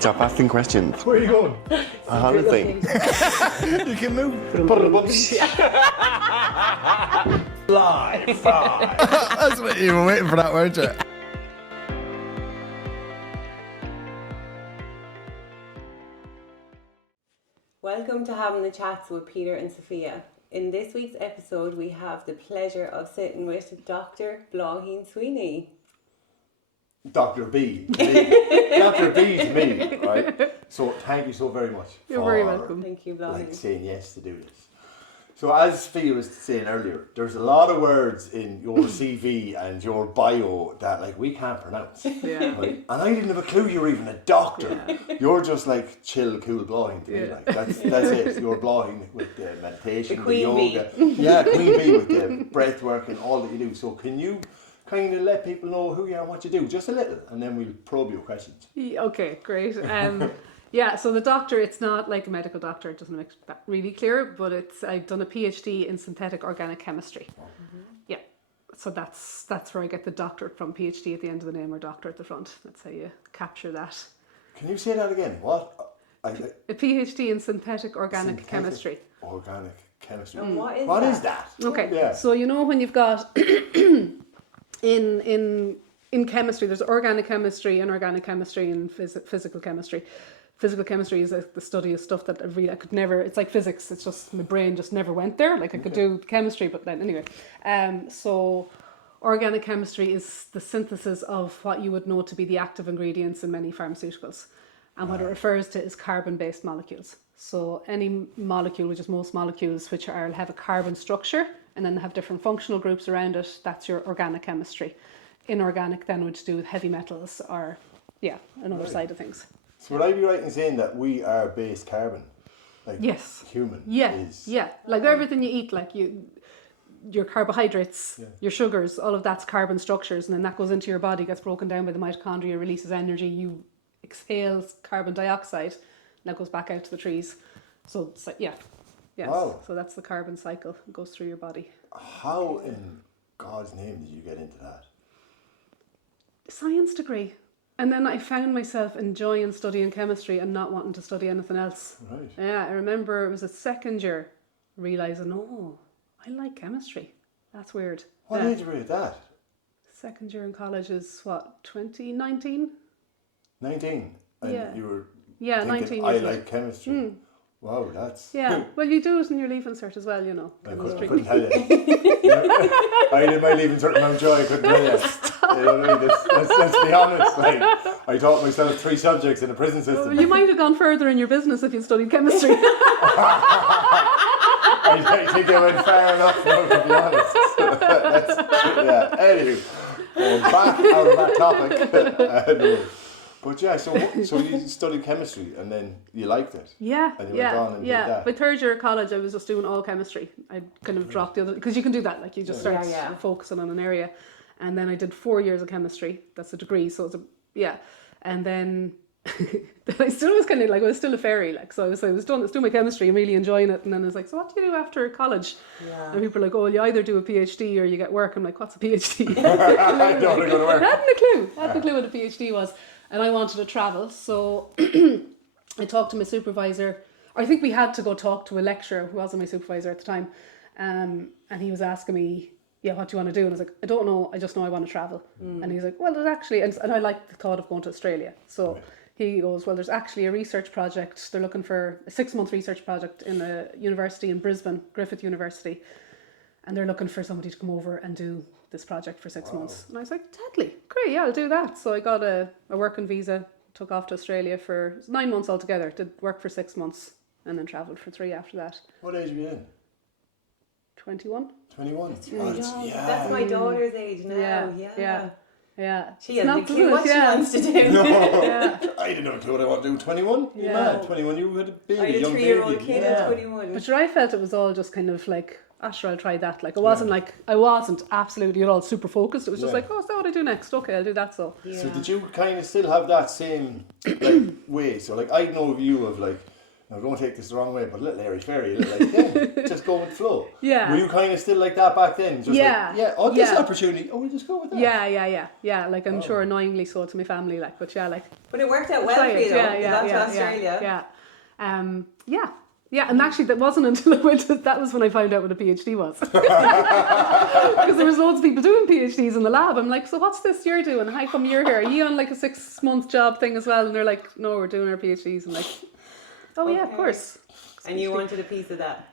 Stop asking questions. Where are you going? A holiday. You can move. Live. That's what you were waiting for that, weren't you? Welcome to Having the Chats with Peter and Sophia. In this week's episode, we have the pleasure of sitting with Dr. Bláithín Sweeney. Dr. B. Dr. B to me, right? So thank you so very much. You're very welcome. Thank you, Bláithín. Saying yes to do this. So as Sophia was saying earlier, there's a lot of words in your CV and your bio that we can't pronounce. Yeah. Right? And I didn't have a clue you were even a doctor. Yeah. You're just chill, cool Bláithín to me. That's it. You're Bláithín with the meditation, the yoga. Yeah, Queen Bee with the breath work and all that you do. So can you kind of let people know who you are and what you do, just a little, and then we'll probe your questions. Okay, great. Yeah, so the doctor, it's not like a medical doctor, it doesn't make that really clear, but I've done a PhD in synthetic organic chemistry. Mm-hmm. Yeah, so that's where I get the doctorate from, PhD at the end of the name or doctor at the front. That's how you capture that. Can you say that again? What? A PhD in synthetic organic chemistry. Organic chemistry. And what is that? Okay, yeah. So you know when you've got in chemistry, there's organic chemistry, inorganic chemistry, and physical chemistry. Physical chemistry is the study of stuff that I could never. It's like physics. It's just my brain just never went there. I could do chemistry, but then anyway. So organic chemistry is the synthesis of what you would know to be the active ingredients in many pharmaceuticals, and what it refers to is carbon-based molecules. So any molecule, which is most molecules, which have a carbon structure and then have different functional groups around it, that's your organic chemistry. Inorganic then would do with heavy metals or another side of things. So would I be right in saying that we are base carbon? Yes. Human is. Yeah. Like everything you eat, your carbohydrates, your sugars, all of that's carbon structures, and then that goes into your body, gets broken down by the mitochondria, releases energy, you exhale carbon dioxide, and that goes back out to the trees. So it's yes. Wow. So that's the carbon cycle. It goes through your body. How in God's name did you get into that? Science degree. And then I found myself enjoying studying chemistry and not wanting to study anything else. Right. Yeah, I remember it was a second year realising, I like chemistry. That's weird. What age were you at that? Second year in college is what, 2019? 19. And you were thinking, 19 I like chemistry. Mm. Wow, that's... Yeah, well, you do it in your leaving cert as well, I couldn't tell you. I did my leaving cert in Mountjoy, I couldn't tell you. You know what I mean? Let's be honest. I taught myself 3 subjects in a prison system. Well, you might have gone further in your business if you studied chemistry. I think I went far enough now, to be honest. Anyway, going back out of that topic. But so you studied chemistry and then you liked it. Yeah, and you went on and did that. By third year of college, I was just doing all chemistry. I kind of dropped the other, because you can do that. You just start focusing on an area. And then I did 4 years of chemistry. That's a degree. So and then I still was kind of I was still a fairy. So I was doing my chemistry and really enjoying it. And then I was like, so what do you do after college? Yeah. And people are like, oh, you either do a PhD or you get work. I'm like, what's a PhD? I don't want to go to work. I hadn't a clue what a PhD was. And I wanted to travel, so I talked to my supervisor. I think we had to go talk to a lecturer who wasn't my supervisor at the time. And he was asking me, what do you want to do? And I was like, I don't know, I just know I want to travel. And he's like, well, there's actually, and I like the thought of going to Australia. So he goes, well, there's actually a research project. They're looking for a 6-month research project in a university in Brisbane, Griffith University. And they're looking for somebody to come over and do this project for 6 months. And I was like, deadly, great, I'll do that. So I got a working visa, took off to Australia for 9 months altogether, did work for 6 months, and then travelled for 3 after that. What age were you in? 21. 21? That's really young. That's my daughter's age now. Yeah. She has no clue what she wants to do. No. I didn't have a clue what I want to do. 21? You're mad. 21, you had a baby, I had a young 3-year-old baby. kid at 21. But I felt it was all just kind of sure, I'll try that. I wasn't absolutely at all super focused. It was just is that what I do next? Okay, I'll do that. So did you kind of still have that same way? So I know of you of now don't take this the wrong way, but a little airy-fairy, like, just go with the flow. Yeah. Were you kind of still like that back then? Just Yeah. This opportunity, we'll just go with that. Yeah, like I'm sure annoyingly so to my family, like, but yeah, like. But it worked out well for you, though. You got to Australia. Yeah, and actually that wasn't until I went to, that was when I found out what a PhD was. Because there was loads of people doing PhDs in the lab. I'm like, so what's this you're doing? How come you're here? Are you on like a 6-month job thing as well? And they're like, no, we're doing our PhDs. I'm like, oh yeah, of course. And you wanted a piece of that?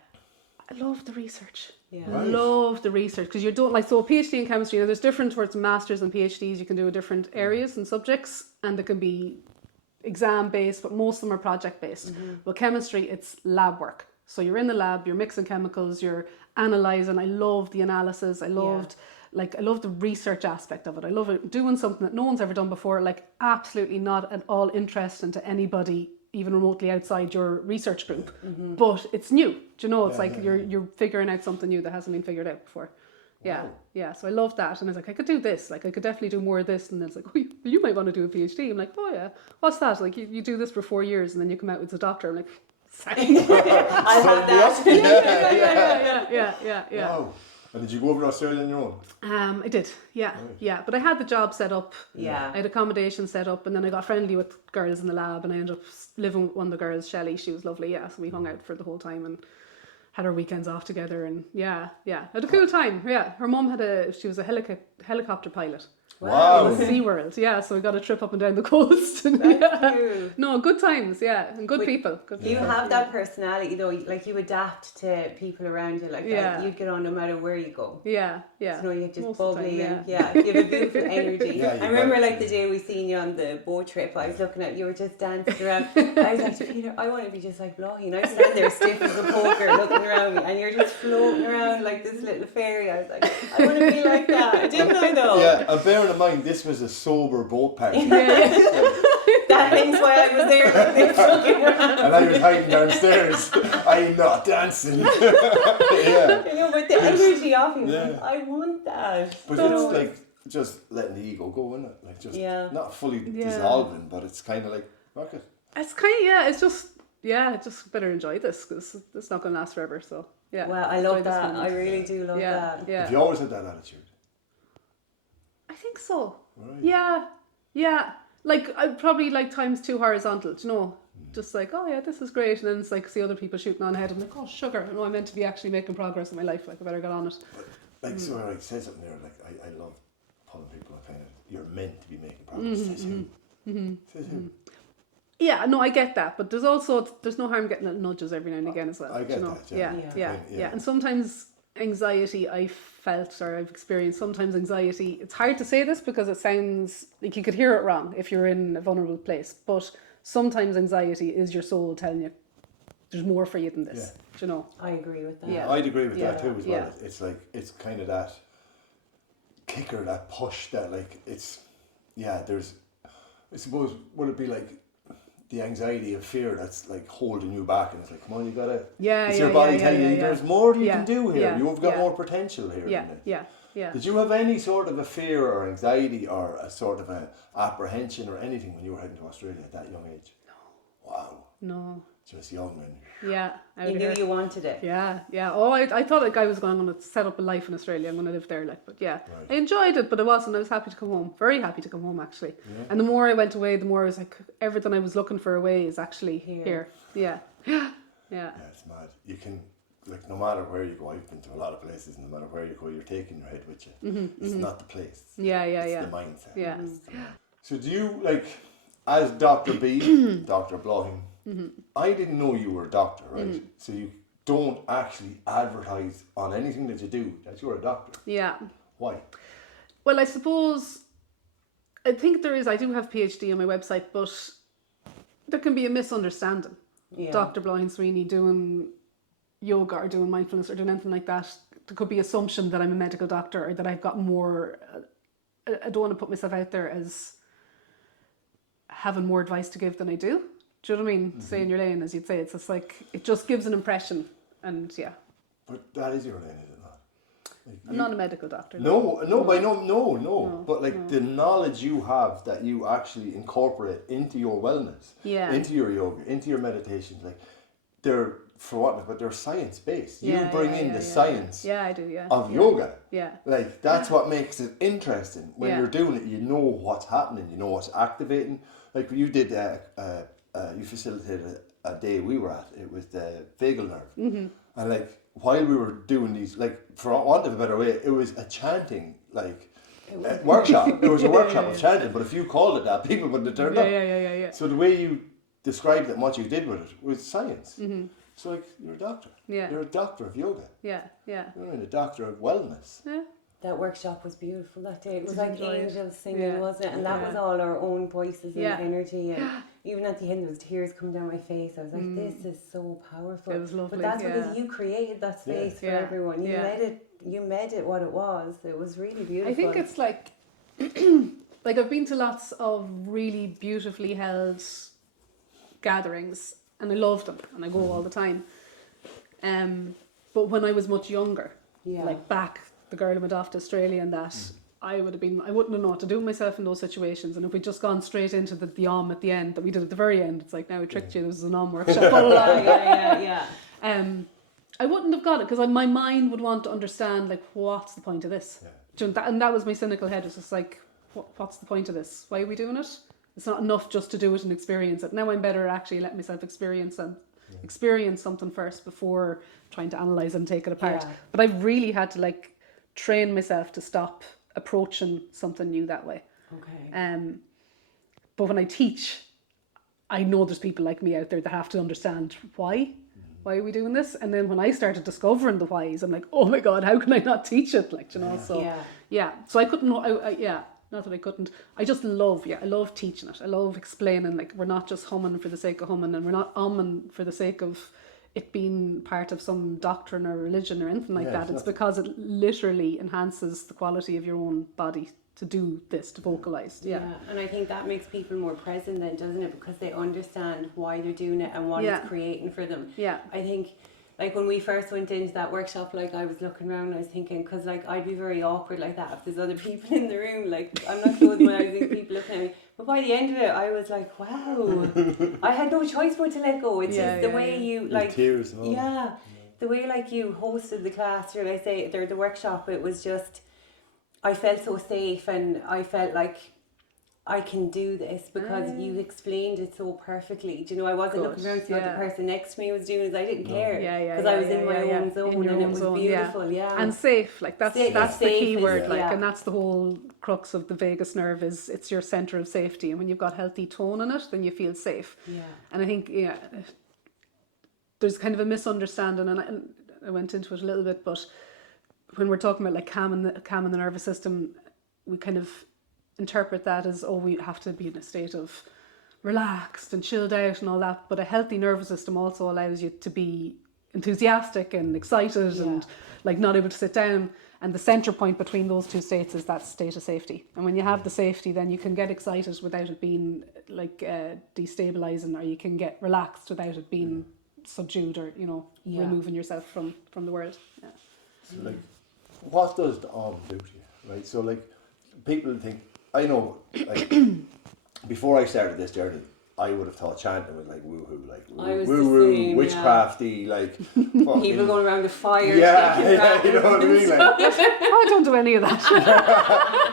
I love the research. Yeah. I love the research because you don't like, so a PhD in chemistry, there's different towards masters and PhDs you can do in different areas and subjects, and they can be exam based, but most of them are project based. Well, chemistry, it's lab work. So you're in the lab, you're mixing chemicals, you're analysing. I love the analysis. I love the research aspect of it. I love it, doing something that no one's ever done before, like absolutely not at all interesting to anybody, even remotely outside your research group. But it's new. Do you know, it's you're figuring out something new that hasn't been figured out before. Yeah, so I love that, and I was like, I could do this, like I could definitely do more of this, and then it's like, oh, you might want to do a PhD. I'm like, oh yeah, what's that? Like you do this for 4 years and then you come out with a doctor. I'm like, sorry. I'll have that. Yeah. Wow. And did you go over to Australia on your own? I did, yeah. But I had the job set up. Yeah. I had accommodation set up, and then I got friendly with girls in the lab, and I ended up living with one of the girls, Shelley. She was lovely, so we hung out for the whole time and had our weekends off together, and had a cool time. Yeah, her mum she was a helicopter pilot. Wow. In SeaWorld, so we got a trip up and down the coast. And cool. No, good times, and good people. You have that personality though, like you adapt to people around you like that. You'd get on no matter where you go. Yeah. So you're just Most bubbly of the time, and you have a beautiful energy. Yeah, I remember like the day we seen you on the boat trip, I was looking at you were just dancing around. I was like, Peter, I want to be just like Bláithín. I stand there stiff as a poker looking around me, and you're just floating around like this little fairy. I was like, I want to be like that. Didn't I though? Yeah, and bearing in mind this was a sober boat party. That means why I was there like this looking around. And I was hiding downstairs. I'm not dancing. But the energy of you, I want that. But it's like just letting the ego go, isn't it? Like just not fully dissolving, but it's kind of like, fuck it. It's kind of, it's just better enjoy this because it's not going to last forever. So Well, I love that. I really do love that. Yeah. Have you always had that attitude? I think so. Right. Yeah. Like I probably like times too horizontal, do you know? Just like, oh yeah, this is great, and then it's like see other people shooting on ahead. I'm like, oh sugar, no, I'm meant to be actually making progress in my life. Like I better get on it. But like so, I said something there. Like I love pulling people on kind of. You're meant to be making progress. Says who? Says who? Yeah, no, I get that, but there's no harm getting nudges every now and again as well. I get that. Yeah. And sometimes anxiety I've felt or I've experienced. Sometimes anxiety. It's hard to say this because it sounds like you could hear it wrong if you're in a vulnerable place, but sometimes anxiety is your soul telling you there's more for you than this. Do you know? I agree with that. Yeah, I'd agree with that too as well. It's like it's kind of that kicker, that push, that like it's there's I suppose would it be like the anxiety of fear that's like holding you back, and it's like, come on, you gotta it's your body telling you there's more you can do here. You've got more potential here. Yeah. Did you have any sort of a fear or anxiety or a sort of a apprehension or anything when you were heading to Australia at that young age? No. Wow. No. Just young and you knew you wanted it. Yeah. Oh, I thought like I was going to set up a life in Australia. I'm going to live there, like, but I enjoyed it, but I wasn't. I was happy to come home. Very happy to come home, actually. Yeah. And the more I went away, the more I was like, everything I was looking for away is actually here. Yeah. It's mad. You can like no matter where you go. I've been to a lot of places. No matter where you go, you're taking your head with you. It's not the place. It's the mindset. Yeah. So do you like, as Dr. B, Dr. Bláithín? I didn't know you were a doctor, right? So you don't actually advertise on anything that you do that you're a doctor. Yeah. Why? Well, I suppose I think I do have PhD on my website, but there can be a misunderstanding. Dr. Bláithín Sweeney doing yoga or doing mindfulness or doing anything like that. There could be assumption that I'm a medical doctor or that I've got more. I don't want to put myself out there as having more advice to give than I do. Do you know what I mean? Stay in your lane, as you'd say. It's just like, it just gives an impression, and But that is your lane, is it not? Like I'm not a medical doctor. No. But like the knowledge you have that you actually incorporate into your wellness, into your yoga, into your meditation, like they're but they're science based. You Yeah, bring yeah, in yeah, the yeah, science I do, yeah. of Yeah. yoga. Yeah. Like that's what makes it interesting. When Yeah. you're doing it, you know what's happening. You know what's activating. Like you did, you facilitated a day we were at. It was the vagal nerve, and like while we were doing these, like for want of a better way, it was a chanting workshop. It was a workshop of chanting. But if you called it that, people wouldn't have turned up. Yeah. So the way you described it and what you did with it was science. So like you're a doctor. Yeah. You're a doctor of yoga. Yeah. You're a doctor of wellness. Yeah. That workshop was beautiful that day. It was Did you like enjoy it? angels singing, Yeah. wasn't it? And that was all our own voices and Yeah. energy. And even at the end, there was tears coming down my face. I was like, this is so powerful. It was lovely, But that's yeah. because you created that space for Yeah. everyone. You Yeah. made it what it was. It was really beautiful. I think it's like, like I've been to lots of really beautifully held gatherings and I love them and I go all the time. But when I was much younger, like back, the girl who went off to Australia and that, I wouldn't have known what to do with myself in those situations. And if we'd just gone straight into the om at the end that we did at the very end, it's like, now we tricked you, this is an om workshop. yeah. I wouldn't have got it because my mind would want to understand, like, what's the point of this? And that was my cynical head. It was just like, what's the point of this? Why are we doing it? It's not enough just to do it and experience it. Now I'm better at actually letting myself experience something first before trying to analyse and take it apart. Yeah. But I really had to like train myself to stop approaching something new that way. Okay. But when I teach, I know there's people like me out there that have to understand why are we doing this? And then when I started discovering the whys, I'm like, oh my God, how can I not teach it? Like, you know, so so I couldn't, not that I couldn't. I just love teaching it. I love explaining, like, we're not just humming for the sake of humming and we're not umming for the sake of it being part of some doctrine or religion or anything like that. It's because it literally enhances the quality of your own body to do this, to vocalise. Yeah. And I think that makes people more present then, doesn't it? Because they understand why they're doing it and what it's creating for them. Yeah. I think, like, when we first went into that workshop, like, I was looking around and I was thinking, because, like, I'd be very awkward like that if there's other people in the room. Like, I'm not closing my eyes and people looking at me. But by the end of it, I was like, wow, I had no choice but to let go. It's just the way you, like, tears, the way, like, you hosted the class, or I say, the workshop, it was just, I felt so safe and I felt like I can do this because you explained it so perfectly. Do you know, I wasn't looking around to see what the person next to me was doing, I didn't care. Because I was in my own zone and it was beautiful. And safe, like that's the key word, like, yeah. and that's the whole crux of the vagus nerve, is it's your centre of safety, and when you've got healthy tone in it, then you feel safe. And I think there's kind of a misunderstanding, and I went into it a little bit, but when we're talking about like calming the nervous system, we kind of interpret that as, oh, we have to be in a state of relaxed and chilled out and all that. But a healthy nervous system also allows you to be enthusiastic and excited and like not able to sit down. And the centre point between those two states is that state of safety. And when you have the safety, then you can get excited without it being like destabilising, or you can get relaxed without it being subdued, or, you know, removing yourself from the world. Yeah. So, like, what does the om do to you, right? So, like, people think, I know, like, before I started this journey, I would have thought chanting was like woo-hoo, like woo-woo, witchcrafty, like people going around the fire. You know what I mean? Like, I don't do any of that.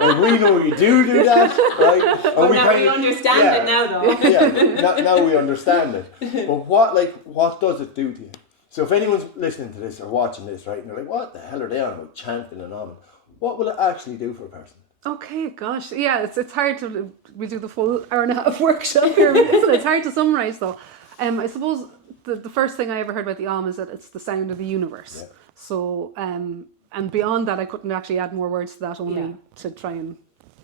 like, we know you do that, right? And we understand it now, though. Now we understand it. But what does it do to you? So if anyone's listening to this or watching this, right, and they're like, what the hell are they on about chanting and on? What will it actually do for a person? Okay, gosh, it's hard to, we do the full hour and a half workshop here, it's hard to summarise though. I suppose the first thing I ever heard about the om is that it's the sound of the universe. So, and beyond that, I couldn't actually add more words to that, only to try and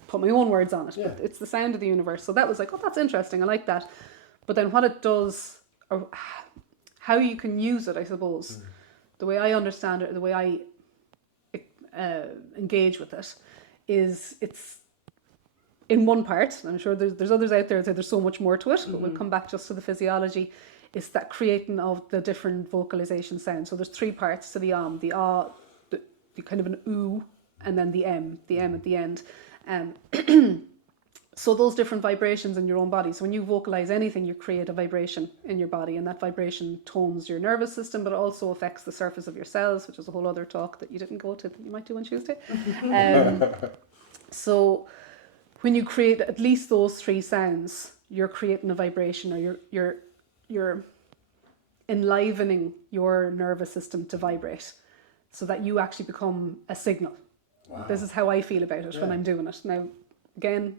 put my own words on it. But it's the sound of the universe. So that was like, oh, that's interesting, I like that. But then what it does, or how you can use it, I suppose, the way I understand it, the way I engage with it, is it's in one part, I'm sure there's others out there that there's so much more to it, but we'll come back just to the physiology. It's that creating of the different vocalization sounds. So there's three parts to the om: the ah, the kind of an oo, and then the m at the end. So those different vibrations in your own body. So when you vocalize anything, you create a vibration in your body, and that vibration tones your nervous system, but it also affects the surface of your cells, which is a whole other talk that you didn't go to, that you might do on Tuesday. So when you create at least those three sounds, you're creating a vibration, or you're enlivening your nervous system to vibrate, so that you actually become a signal. Wow. This is how I feel about it when I'm doing it. Now, again,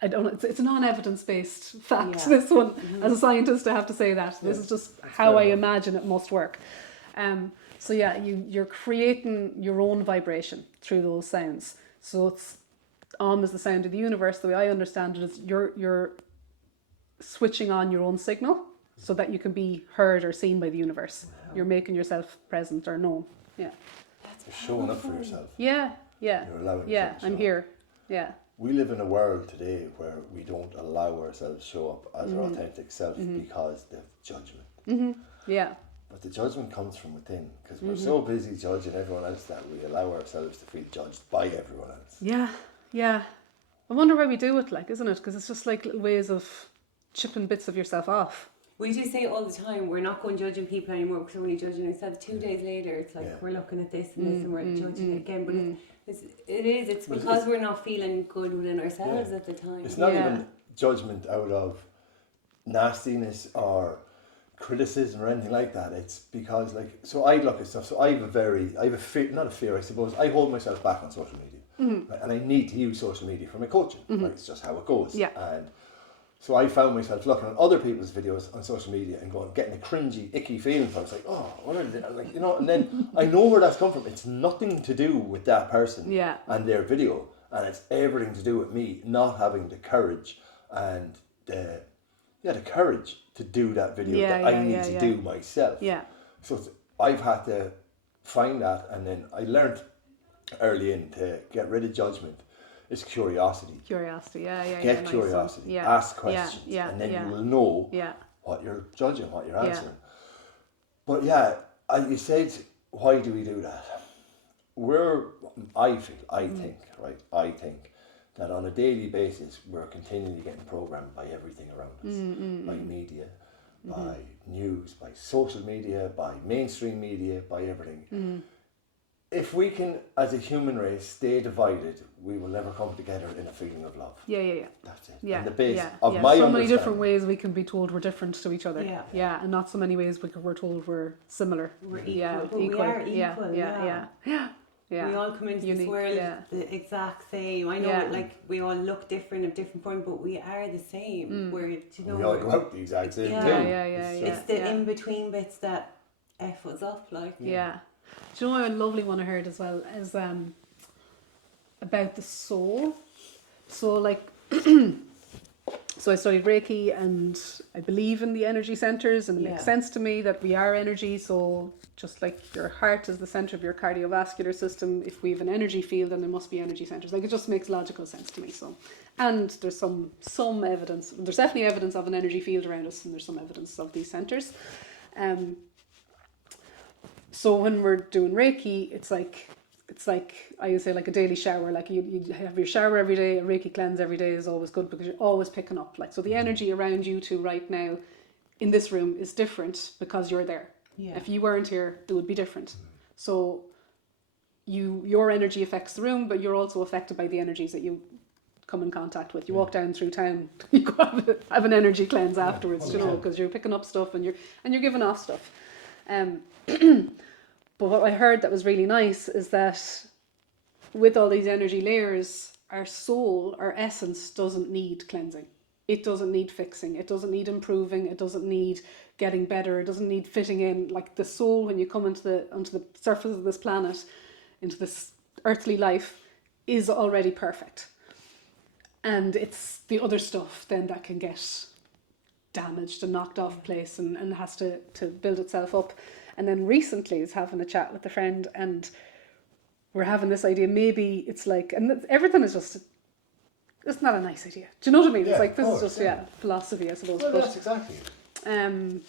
I don't. It's a non-evidence-based fact. This one, as a scientist, I have to say that this is just how I imagine it must work. So yeah, you're creating your own vibration through those sounds. So it's is the sound of the universe. The way I understand it is you're switching on your own signal so that you can be heard or seen by the universe. Wow. You're making yourself present or known. Yeah. You're showing up for yourself. Yeah. You're allowing yourself to I'm show here. up. Yeah. We live in a world today where we don't allow ourselves to show up as our authentic self because of judgment. Yeah. But the judgment comes from within, because we're so busy judging everyone else that we allow ourselves to feel judged by everyone else. Yeah. I wonder why we do it, like, isn't it? Because it's just like little ways of chipping bits of yourself off. We do say all the time, we're not going judging people anymore because we're only judging ourselves. 2 days later, it's like we're looking at this and this and we're judging it again. But it's because we're not feeling good within ourselves at the time. It's not even judgment out of nastiness or criticism or anything like that. It's because, like, so I look at stuff. So I have a fear, not a fear, I suppose. I hold myself back on social media, right? And I need to use social media for my coaching. Right? It's just how it goes. Yeah. And so I found myself looking at other people's videos on social media and getting a cringy, icky feeling. So I was like, oh, what are they, like, you know? And then I know where that's come from. It's nothing to do with that person and their video, and it's everything to do with me not having the courage and the courage to do that video that I need to do myself. Yeah. So I've had to find that, and then I learned early in to get rid of judgment. It's curiosity. Get curiosity. Ask questions, and then you will know what you're judging, what you're answering. But you said, why do we do that? I think that on a daily basis we're continually getting programmed by everything around us, by media, by news, by social media, by mainstream media, by everything. If we can, as a human race, stay divided, we will never come together in a feeling of love. That's it. And the base of my so many different ways we can be told we're different to each other. And not so many ways we're told we're similar. We're equal. But we are equal. We all come into this world the exact same. I know, like, we all look different at different points, but we are the same. We all go out the exact same too. It's the in-between bits that F us up, like. Do you know what a lovely one I heard as well is about the soul. So, like, so I studied Reiki, and I believe in the energy centers, and it makes sense to me that we are energy. So just like your heart is the center of your cardiovascular system, if we have an energy field, then there must be energy centers. Like, it just makes logical sense to me. So, and there's some evidence. There's definitely evidence of an energy field around us, and there's some evidence of these centers. So when we're doing Reiki, it's like I would say, like a daily shower. Like you have your shower every day. A Reiki cleanse every day is always good because you're always picking up. Like, so the energy around you two right now in this room is different because you're there. If you weren't here, it would be different. So your energy affects the room, but you're also affected by the energies that you come in contact with. You walk down through town, you go have an energy cleanse afterwards, you know, because you're picking up stuff and you're giving off stuff. But what I heard that was really nice is that with all these energy layers, our soul, our essence doesn't need cleansing. It doesn't need fixing. It doesn't need improving. It doesn't need getting better. It doesn't need fitting in. Like, the soul, when you come onto the surface of this planet, into this earthly life, is already perfect. And it's the other stuff then that can get damaged and knocked off place and has to build itself up. And then recently I was having a chat with a friend, and we're having this idea, maybe it's like, and everything is just, it's not a nice idea. Do you know what I mean? It's like, this is just, philosophy, I suppose. Well, that's exactly it.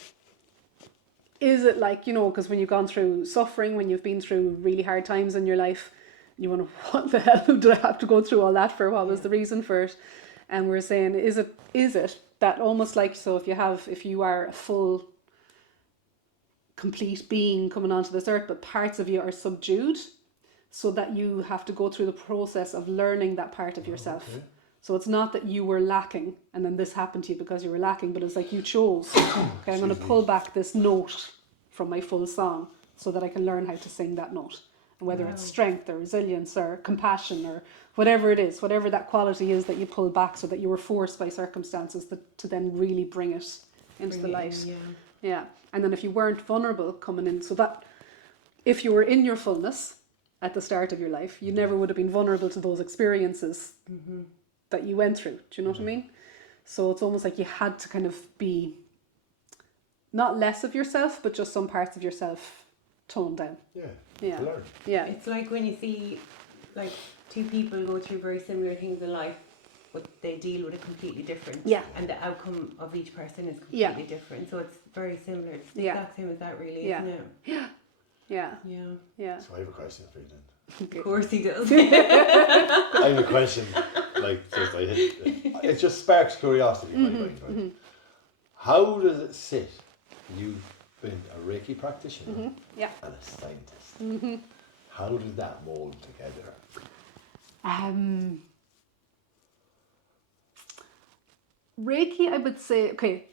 Is it like, you know, because when you've gone through suffering, when you've been through really hard times in your life, you wonder, what the hell did I have to go through all that for? What was the reason for it? And we're saying, is it that almost like, so if you are a full, complete being coming onto this earth, but parts of you are subdued, so that you have to go through the process of learning that part of yourself. Okay. So it's not that you were lacking and then this happened to you because you were lacking, but it's like you chose, okay, I'm going to pull back this note from my full song so that I can learn how to sing that note. And whether it's strength or resilience or compassion or whatever it is, whatever that quality is that you pull back so that you were forced by circumstances to then really bring it into the light. Yeah. And then if you weren't vulnerable coming in, so that if you were in your fullness at the start of your life, you never would have been vulnerable to those experiences that you went through. Do you know what I mean? So it's almost like you had to kind of be not less of yourself, but just some parts of yourself toned down. Yeah. It's like when you see like two people go through very similar things in life, but they deal with it completely different. Yeah. And the outcome of each person is completely different. So it's very similar. It's the exact same as that, really, isn't it? Yeah. So I have a question for you then. Of course he does. I have a question, it just sparks curiosity in my mind. Right? How does it sit? You've been a Reiki practitioner and a scientist. How did that mold together? Reiki, I would say, okay,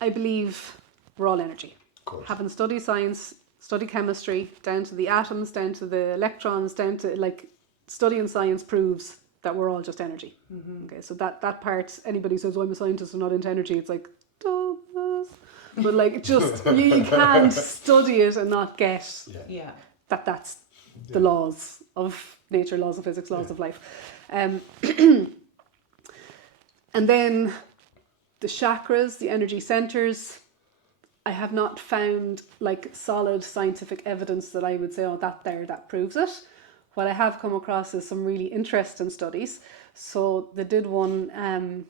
I believe we're all energy. Of course. Having studied science, study chemistry, down to the atoms, down to the electrons, down to like studying science proves that we're all just energy. Okay, so that part, anybody says, oh, I'm a scientist, I'm not into energy, it's like, dumbass. But like, just, you can't study it and not get that that's the laws of nature, laws of physics, laws of life. And then the chakras, the energy centers, I have not found like solid scientific evidence that I would say, oh, that proves it. What I have come across is some really interesting studies. So they did one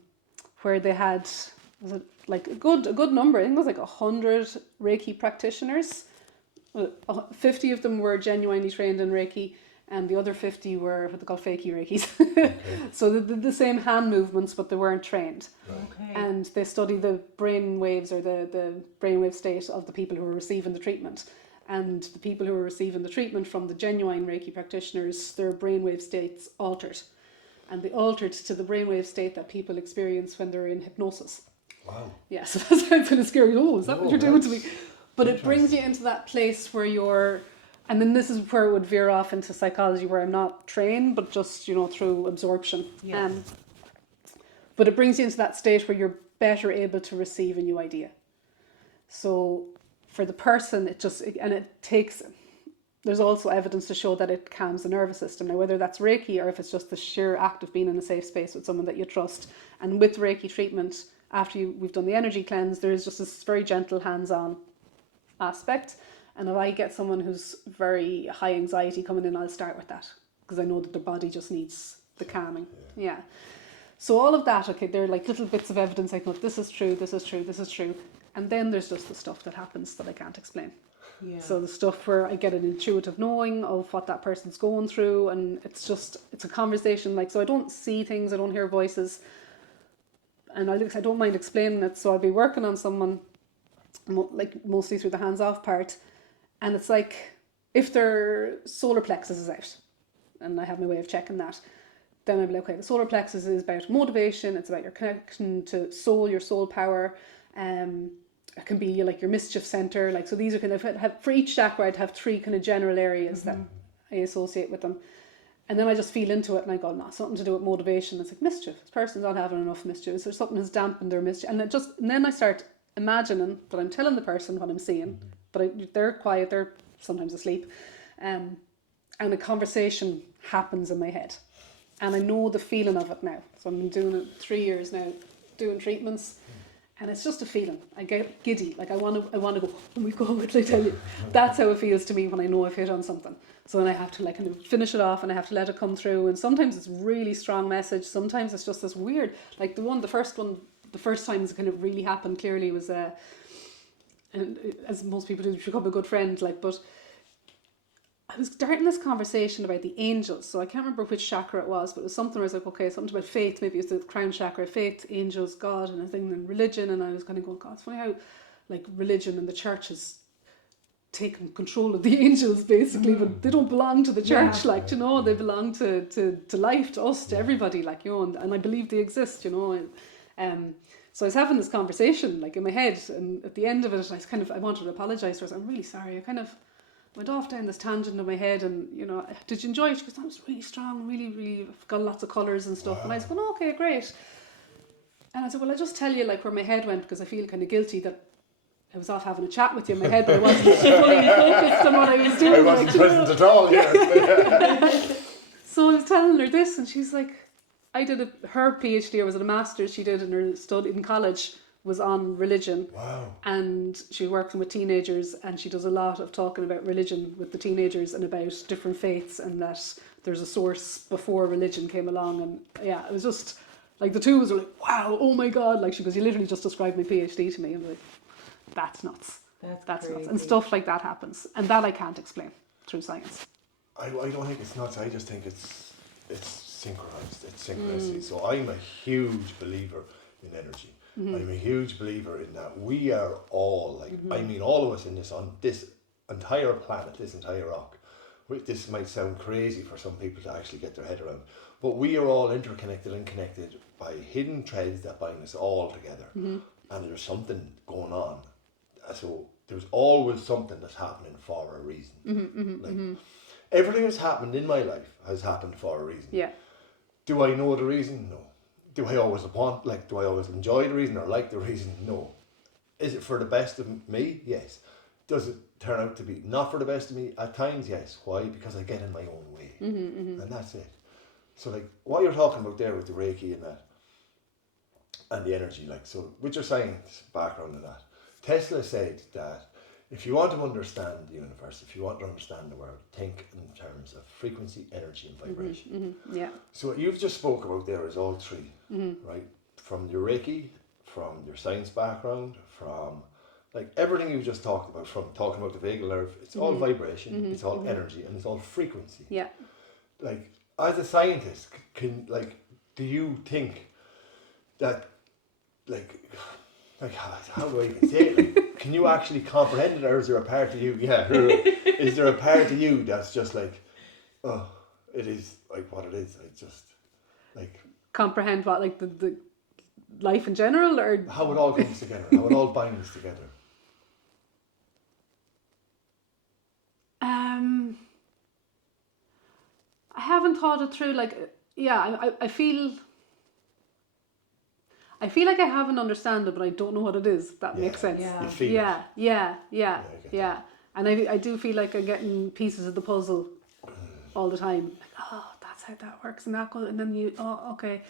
where they had, was it like a good number, I think it was like 100 Reiki practitioners. 50 of them were genuinely trained in Reiki, and the other 50 were what they call fakey Reikis. So they did the same hand movements, but they weren't trained. Okay. And they studied the brain waves or the brainwave state of the people who were receiving the treatment. And the people who were receiving the treatment from the genuine Reiki practitioners, their brainwave states altered. And they altered to the brainwave state that people experience when they're in hypnosis. Wow. Yeah, so that sounds kind of scary. Oh, is that what you're doing to me? But it brings you into that place where you're, and then this is where it would veer off into psychology, where I'm not trained, but just, through absorption. Yes. But it brings you into that state where you're better able to receive a new idea. So for the person, there's also evidence to show that it calms the nervous system. Now, whether that's Reiki or if it's just the sheer act of being in a safe space with someone that you trust. And with Reiki treatment, after we've done the energy cleanse, there is just this very gentle hands-on aspect. And if I get someone who's very high anxiety coming in, I'll start with that because I know that their body just needs the calming. Yeah. So all of that, okay, they're like little bits of evidence. I go, this is true, this is true, this is true. And then there's just the stuff that happens that I can't explain. Yeah. So the stuff where I get an intuitive knowing of what that person's going through, and it's a conversation. Like, so I don't see things, I don't hear voices, and I don't mind explaining it. So I'll be working on someone, like mostly through the hands-off part, and it's like if their solar plexus is out, and I have my way of checking that, then I'll be like, okay, the solar plexus is about motivation, it's about your connection to soul, your soul power. It can be like your mischief center. Like, so these are kind of, for each chakra I'd have 3 kind of general areas that I associate with them. And then I just feel into it and I go, no, something to do with motivation. It's like mischief. This person's not having enough mischief. Is there something has dampened their mischief? And then I start imagining that I'm telling the person what I'm seeing, but they're quiet, they're sometimes asleep. And a conversation happens in my head. And I know the feeling of it now. So I've been doing it 3 years now, doing treatments. And it's just a feeling. I get giddy. Like I want to go, oh my God, what did I tell you? That's how it feels to me when I know I've hit on something. So then I have to like kind of finish it off and I have to let it come through. And sometimes it's really strong message. Sometimes it's just this weird, like the first time it kind of really happened clearly was, and as most people do, become a good friend, like, but I was starting this conversation about the angels. So I can't remember which chakra it was, but it was something where I was like, okay, something about faith. Maybe it was the crown chakra, faith, angels, God, and a thing, and religion. And I was kind of going, God, it's funny how like religion and the church has taken control of the angels basically, but they don't belong to the church, like, you know, they belong to life, to us, to everybody, like, you know, and I believe they exist, you know. So I was having this conversation like in my head, and at the end of it I wanted to apologise to her. I'm really sorry, I kind of went off down this tangent in my head, and, you know, did you enjoy it? She goes, that was really strong, really got lots of colours and stuff. And I was going, oh, okay, great. And I said, well, I'll just tell you like where my head went, because I feel kind of guilty that I was off having a chat with you in my head, but I wasn't fully focused on what I was doing. I wasn't present at all, So I was telling her this, and she's like, her PhD, or was it a master's she did in her study in college, was on religion. Wow. And she working with teenagers, and she does a lot of talking about religion with the teenagers and about different faiths, and that there's a source before religion came along. And yeah, it was just like the two of us were like, wow, oh my God. Like, she goes, you literally just described my PhD to me. I'm like, that's nuts. That's nuts. And stuff like that happens. And that I can't explain through science. I don't think it's nuts. I just think it's synchronized. It's synchronicity. So I'm a huge believer in energy. I'm a huge believer in that we are all, like, I mean, all of us on this entire planet, this entire rock. This might sound crazy for some people to actually get their head around, but we are all interconnected and connected by hidden threads that bind us all together. And there's something going on. So there's always something that's happening for a reason. Everything that's happened in my life has happened for a reason. Yeah. Do I know the reason? No. Do I always enjoy the reason or like the reason? No. Is it for the best of me? Yes. Does it turn out to be not for the best of me? At times, yes. Why? Because I get in my own way. And that's it. So like what you're talking about there with the Reiki and that, and the energy, like, so with your science background and that, Tesla said that if you want to understand the universe, if you want to understand the world, think in terms of frequency, energy, and vibration. Yeah. So what you've just spoke about there is all three, right? From your Reiki, from your science background, from like everything you've just talked about, from talking about the vagal nerve, it's all vibration, it's all energy, and it's all frequency. Yeah. Like, as a scientist, do you think that, like how do I even say it? Like, can you actually comprehend it, or is there a part of you? Yeah, is there a part of you that's just like, oh, it is like what it is? I just like comprehend what, like the life in general, or how it all comes together, how it all binds together. I haven't thought it through. Like, yeah, I feel like I have an understanding, but I don't know what it is. If that makes sense. You feel it. Yeah. And I do feel like I'm getting pieces of the puzzle all the time. Like, oh, that's how that works, and that goes, and then you, oh, okay.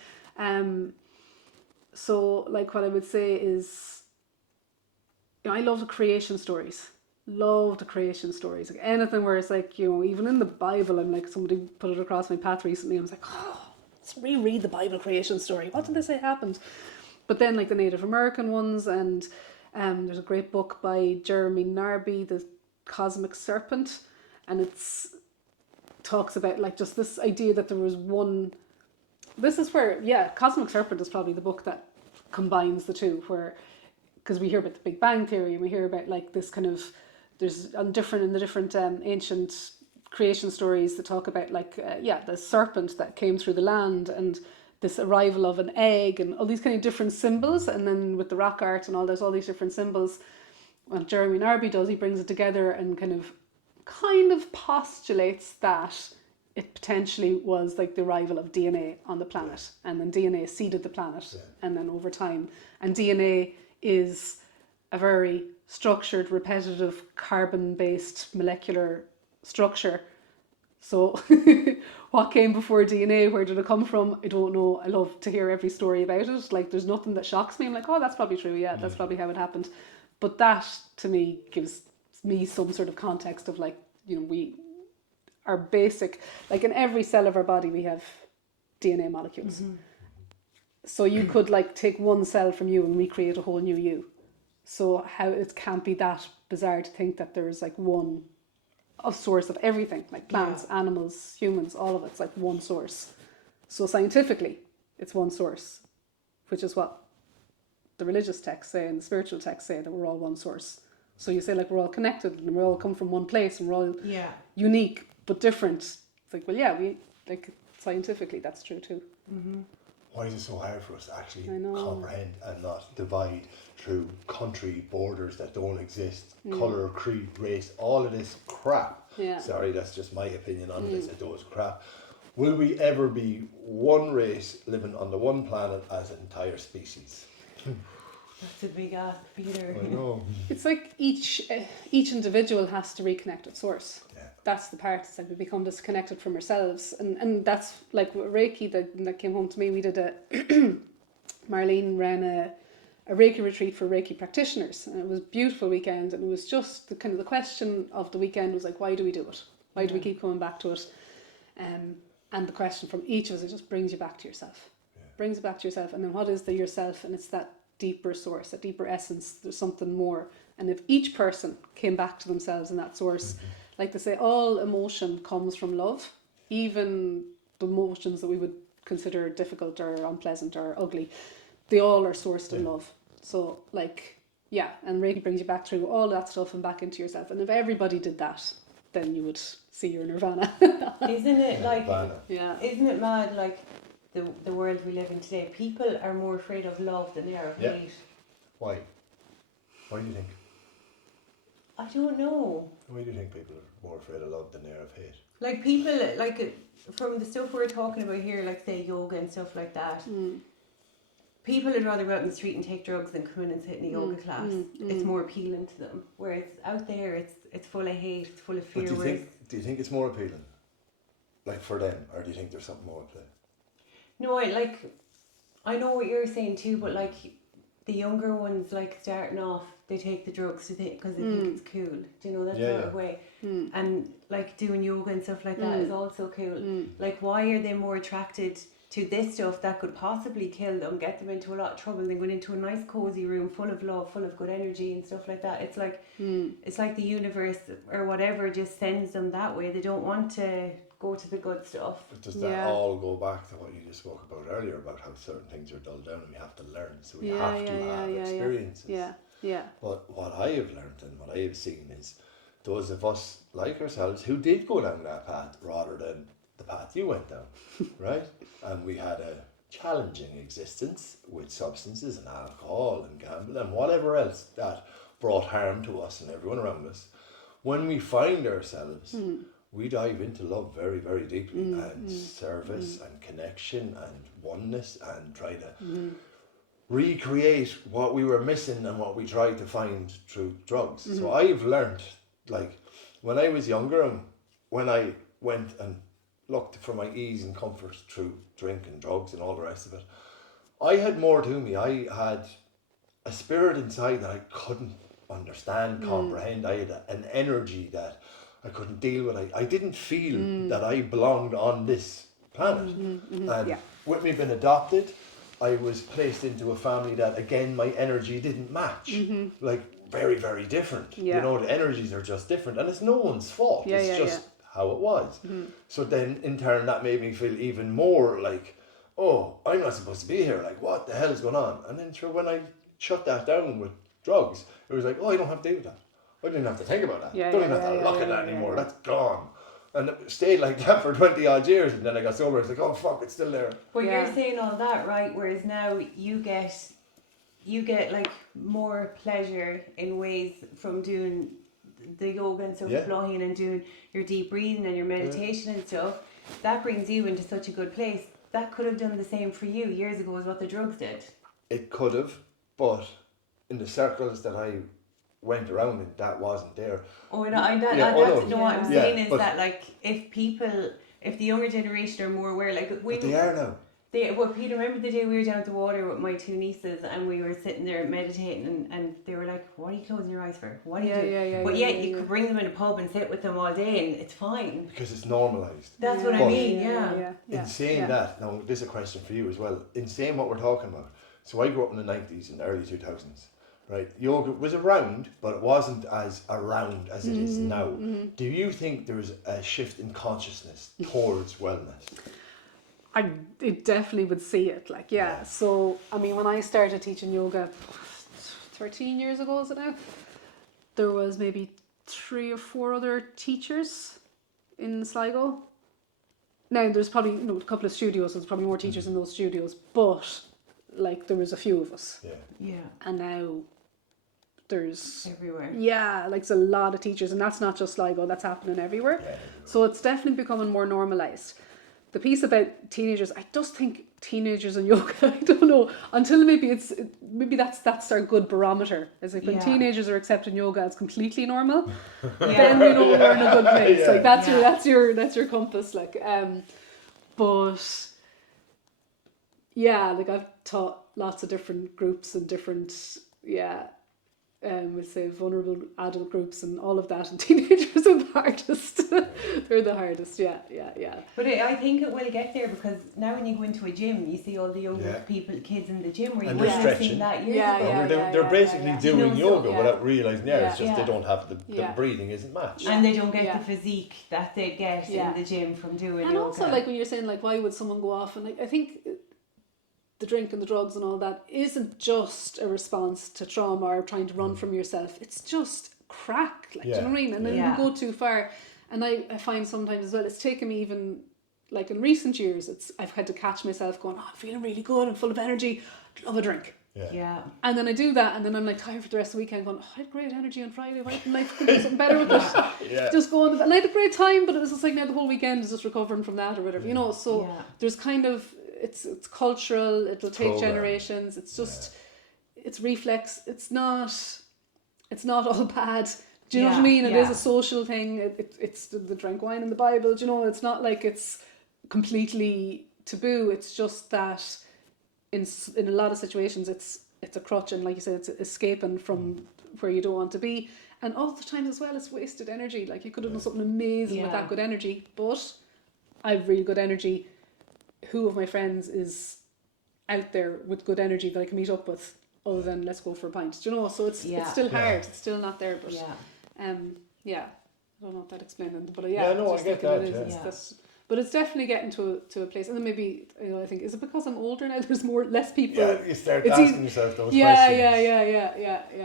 So like what I would say is, you know, I love the creation stories. Like anything where it's like, you know, even in the Bible, I'm like, somebody put it across my path recently. I was like, oh, let's reread the Bible creation story. What did they say happened? But then like the Native American ones, and there's a great book by Jeremy Narby, The Cosmic Serpent, and it's talks about like just this idea that there was one. This is where, Cosmic Serpent is probably the book that combines the two, where, because we hear about the Big Bang Theory, and we hear about like this kind of, there's in the different ancient creation stories that talk about like, the serpent that came through the land, and this arrival of an egg, and all these kind of different symbols. And then with the rock art and all, there's all these different symbols. What Jeremy Narby does, he brings it together and kind of postulates that it potentially was like the arrival of DNA on the planet, and then DNA seeded the planet, and then over time, and DNA is a very structured, repetitive, carbon-based molecular structure. So what came before DNA? Where did it come from? I don't know. I love to hear every story about it. Like, there's nothing that shocks me. I'm like, oh, that's probably true. Yeah, that's probably how it happened. But that, to me, gives me some sort of context of like, you know, we are basic, like in every cell of our body, we have DNA molecules. So you could like take one cell from you and recreate a whole new you. So how it can't be that bizarre to think that there's like one of source of everything, like plants, animals, humans, all of it's like one source. So scientifically, it's one source, which is what the religious texts say and the spiritual texts say, that we're all one source. So you say like we're all connected and we all come from one place and we're all unique but different. It's like, well, yeah, we like scientifically that's true too. Mm-hmm. Why is it so hard for us to actually comprehend and not divide through country borders that don't exist, colour, creed, race, all of this crap? Yeah. Sorry, that's just my opinion on this. It does crap. Will we ever be one race living on the one planet as an entire species? That's a big ask, Peter. I know. It's like each individual has to reconnect at source. Yeah. That's the part. It's like we become disconnected from ourselves, and that's like Reiki that came home to me. We did Marlene ran a Reiki retreat for Reiki practitioners, and it was a beautiful weekend. And it was just the kind of the question of the weekend was like, why do we do it? Why do we keep coming back to it? And the question from each of us, it just brings you back to yourself. Brings it back to yourself, and then what is the yourself? And it's that deeper source, that deeper essence. There's something more. And if each person came back to themselves in that source, like they say, all emotion comes from love, even the emotions that we would consider difficult or unpleasant or ugly, they all are sourced in love. So like, and Reiki brings you back through all that stuff and back into yourself. And if everybody did that, then you would see your nirvana. Isn't it like, isn't it mad, like the world we live in today? People are more afraid of love than they are of hate. Why? Why do you think? I don't know. Why do you think people are more afraid of love than they are of hate? Like people, like from the stuff we're talking about here, like say yoga and stuff like that, people would rather go out in the street and take drugs than come in and sit in a yoga class. It's more appealing to them. Whereas out there, it's full of hate, it's full of fear. But do you think it's more appealing? Like for them, or do you think there's something more at play? No, I know what you're saying too, but like the younger ones, like starting off, they take the drugs because they think it's cool. Do you know that sort of way? And like doing yoga and stuff like that is also cool. Like, why are they more attracted to this stuff that could possibly kill them, get them into a lot of trouble, than going into a nice cozy room full of love, full of good energy and stuff like that? It's like the universe or whatever just sends them that way. They don't want to go to the good stuff. But does that all go back to what you just spoke about earlier, about how certain things are dulled down and we have to learn, so we have to have experiences? Yeah. But what I have learned and what I have seen is those of us like ourselves who did go down that path rather than the path you went down, right? And we had a challenging existence with substances and alcohol and gambling and whatever else that brought harm to us and everyone around us. When we find ourselves, we dive into love very, very deeply and service and connection and oneness and try to recreate what we were missing and what we tried to find through drugs. So I've learned, like, when I was younger and when I went and looked for my ease and comfort through drink and drugs and all the rest of it, I had more to me. I had a spirit inside that I couldn't understand, comprehend. I had an energy that I couldn't deal with. I didn't feel that I belonged on this planet. And with me being adopted, I was placed into a family that, again, my energy didn't match. Like, very, very different. You know, the energies are just different. And it's no one's fault. It's just how it was. So then, in turn, that made me feel even more like, oh, I'm not supposed to be here. Like, what the hell is going on? And then when I shut that down with drugs, it was like, oh, I don't have to deal with that. I didn't have to think about that. Don't even have to look at that anymore. That's gone. And it stayed like that for 20 odd years, and then I got sober. It's like, oh fuck, it's still there. But you're saying all that, right? Whereas now you get like more pleasure in ways from doing the yoga and stuff, Bláithín, and doing your deep breathing and your meditation and stuff. That brings you into such a good place. That could have done the same for you years ago as what the drugs did. It could have, but in the circles that I went around and that wasn't there. Oh, no, what I'm saying is that, like, if the younger generation are more aware, like they are now. Peter, remember the day we were down at the water with my two nieces and we were sitting there meditating and they were like, what are you closing your eyes for? What are you doing? But yet you could bring them in a pub and sit with them all day and it's fine. Because it's normalised. That's what I mean, In saying that, now this is a question for you as well. In saying what we're talking about, so I grew up in the 90s and early 2000s, right? Yoga was around, but it wasn't as around as it is now. Do you think there's a shift in consciousness towards wellness? I definitely would see it, like, yeah. So, I mean, when I started teaching yoga 13 years ago, is it now? There was maybe 3 or 4 other teachers in Sligo. Now, there's probably a couple of studios, so there's probably more teachers in those studios, but, like, there was a few of us. Yeah. And now there's... Everywhere. Yeah, like, there's a lot of teachers, and that's not just Sligo, that's happening everywhere. Yeah. So it's definitely becoming more normalised. The piece about teenagers, I just think teenagers and yoga, I don't know, until maybe that's our good barometer. Is like when teenagers are accepting yoga as completely normal, then we know we're in a good place. Like that's your compass. Like, but yeah, like I've taught lots of different groups and different we'll say vulnerable adult groups and all of that, and teenagers are the hardest. They're the hardest, yeah. But I think it will get there, because now when you go into a gym, you see all the younger kids in the gym, where you wouldn't have seen that years ago. They're basically doing yoga without realising. It's just they don't have the breathing isn't matched, and they don't get the physique that they get in the gym from doing yoga. And also, like when you're saying, like, why would someone go off? And like, I think the drink and the drugs and all that isn't just a response to trauma or trying to run from yourself. It's just crack, like, do you know what I mean? And then you go too far. And I find sometimes as well, it's taken me even, like in recent years, I've had to catch myself going, I'm feeling really good, I'm full of energy, I'd love a drink. Yeah. And then I do that, and then I'm like tired for the rest of the weekend going, I had great energy on Friday, why didn't I do something better with it? Just go on, and I had a great time, but it was just like now the whole weekend is just recovering from that or whatever, you know. So there's kind of, it's cultural, it'll take generations, it's just, it's reflex, it's not all bad. Do you know what I mean? It is a social thing. It's the drink wine in the Bible. Do you know? It's not like it's completely taboo. It's just that in a lot of situations it's a crutch, and like you said, it's escaping from where you don't want to be. And all the time as well, it's wasted energy. Like you could have done something amazing with that good energy, but I have really good energy. Who of my friends is out there with good energy that I can meet up with, other than let's go for a pint? Do you know? So it's still hard. It's still not there, but I don't know if that explained it, but I get that. But it's definitely getting to a place, and then maybe I think, is it because I'm older now? There's less people. Yeah, you start asking yourself those questions.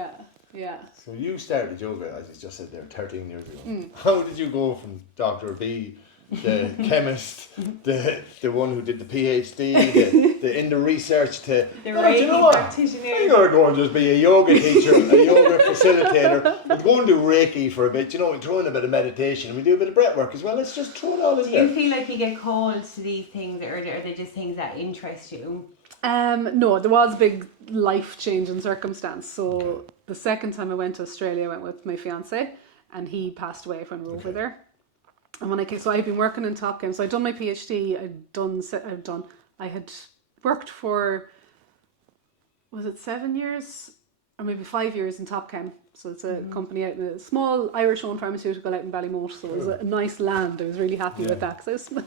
Yeah. So you started yoga, as you just said there, 13 years ago. How did you go from Dr. B, the chemist, the one who did the PhD, the in the research, to the Reiki practitioner? I'm going to go and just be a yoga teacher, a yoga facilitator. We'll go and do Reiki for a bit. We throw in a bit of meditation, and we do a bit of breath work as well. Let's just throw it all in there. Do you feel like you get called to these things, or are they just things that interest you? No, there was a big life-changing circumstance. So the second time I went to Australia, I went with my fiance, and he passed away when we were over there. And when I came, so I've been working in Top Chem. So I'd done my PhD. I had worked for, was it 7 years or maybe 5 years in Top Chem. So it's a company out in a small Irish-owned pharmaceutical out in Ballymote. So it was a nice land. I was really happy with that, because I was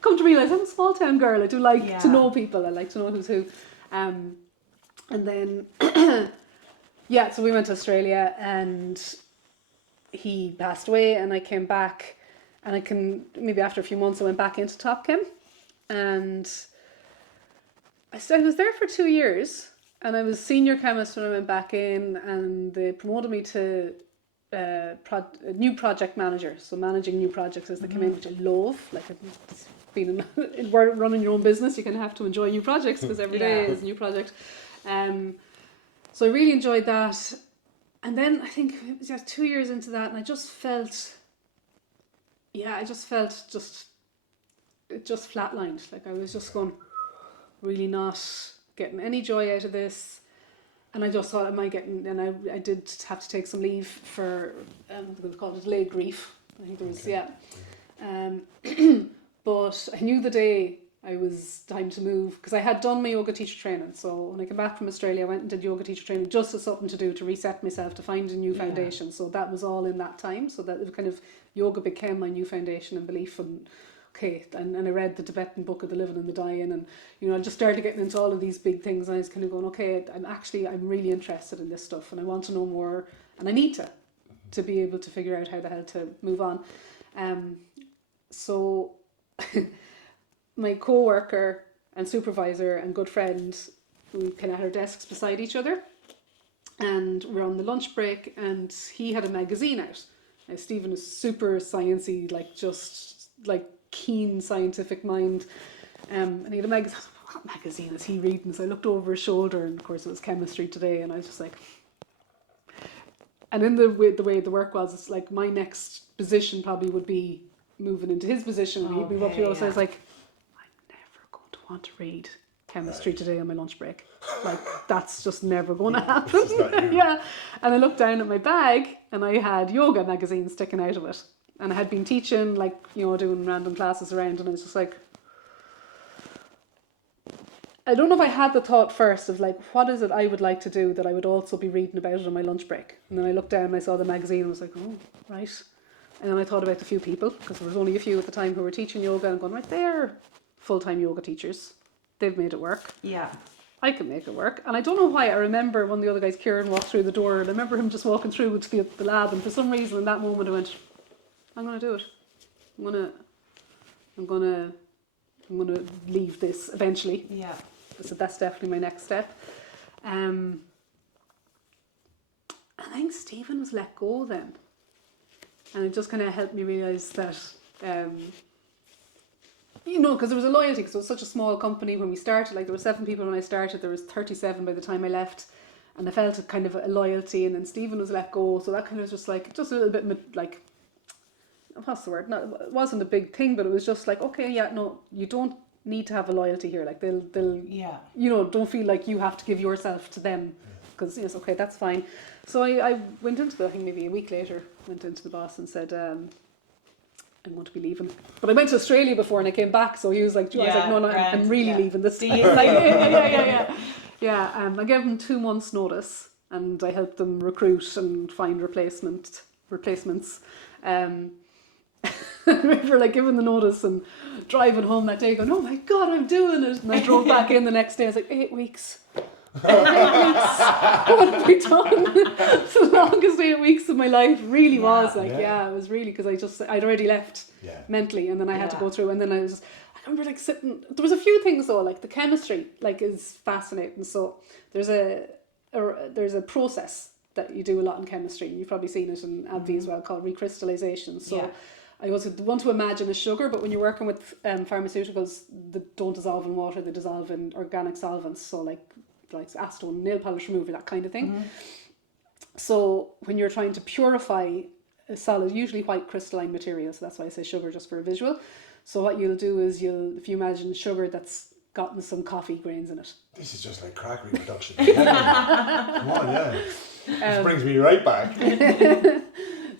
come to realise I'm a small town girl. I do like to know people. I like to know who's who. And then so we went to Australia, and he passed away, and I came back. And maybe after a few months, I went back into Top Chem, and I was there for 2 years, and I was senior chemist when I went back in, and they promoted me to a new project manager, so managing new projects as they come in, which I love. Like, it's been running your own business, you kind of have to enjoy new projects, because every day is a new project. So I really enjoyed that, and then I think it was just 2 years into that, and I just felt. It just flatlined. Like I was just going, really not getting any joy out of this. And I just thought, am I getting, and I did have to take some leave for, they call it delayed grief. I think there was, but I knew the day I was time to move, because I had done my yoga teacher training. So when I came back from Australia, I went and did yoga teacher training just as something to do to reset myself, to find a new foundation. So that was all in that time. So that it kind of, yoga became my new foundation and belief and okay, and I read the Tibetan book of the living and the dying, and you know, I just started getting into all of these big things, and I was kind of going, okay, I'm really interested in this stuff, and I want to know more, and I need to be able to figure out how the hell to move on. So my co-worker and supervisor and good friend, we kind of had our desks beside each other, and we're on the lunch break, and he had a magazine out. Now, Stephen is super sciencey, like just like keen scientific mind, and he had a magazine. What magazine is he reading? So I looked over his shoulder, and of course it was Chemistry Today, and I was just like, and in the way the work was, it's like my next position probably would be moving into his position, and he'd move up here. So I was like, I'm never going to want to read Chemistry Today on my lunch break. Like, that's just never going to happen. Yeah. And I looked down at my bag, and I had yoga magazines sticking out of it. And I had been teaching, like, you know, doing random classes around, and I was just like, I don't know if I had the thought first of like, what is it I would like to do that I would also be reading about it on my lunch break? And then I looked down and I saw the magazine and was like, oh, right. And then I thought about the few people, because there was only a few at the time who were teaching yoga, and going, right, they're full-time yoga teachers. They've made it work. Yeah. I can make it work. And I don't know why, I remember one of the other guys, Kieran, walked through the door, and I remember him just walking through to the lab, and for some reason in that moment I went, I'm going to do it. I'm going to leave this eventually. Yeah. So that's definitely my next step. I think Stephen was let go then. And it just kind of helped me realise that, you know, because there was a loyalty, because it was such a small company when we started. Like, there were 7 people when I started, there was 37 by the time I left, and I felt a kind of a loyalty, and then Stephen was let go, so that kind of was just like, just a little bit like, what's the word? No, it wasn't a big thing, but it was just like, okay, yeah, no, you don't need to have a loyalty here. Like, they'll yeah, you know, don't feel like you have to give yourself to them, because yes, okay, that's fine. So I went into I think maybe a week later, went into the boss and said, I'm going to be leaving. But I went to Australia before and I came back, so he was like, I was like, no, I'm really leaving this time. Like, yeah. I gave them 2 months notice, and I helped them recruit and find replacements. I remember like giving the notice and driving home that day going, oh my God, I'm doing it. And I drove back in the next day, I was like, 8 weeks. 8 weeks. What have we done? The longest 8 weeks of my life really was like, it was really, because I'd already left mentally, and then I had to go through, and then I remember like sitting, there was a few things though, like the chemistry like is fascinating. So there's a process that you do a lot in chemistry, and you've probably seen it in AbbVie as well, called recrystallization. So I was want to imagine a sugar, but when you're working with pharmaceuticals that don't dissolve in water, they dissolve in organic solvents, so like acetone, nail polish remover, that kind of thing. So when you're trying to purify a solid, usually white crystalline material, so that's why I say sugar, just for a visual. So what you'll do is if you imagine sugar that's gotten some coffee grains in it. This is just like crack reproduction. Come on, this brings me right back.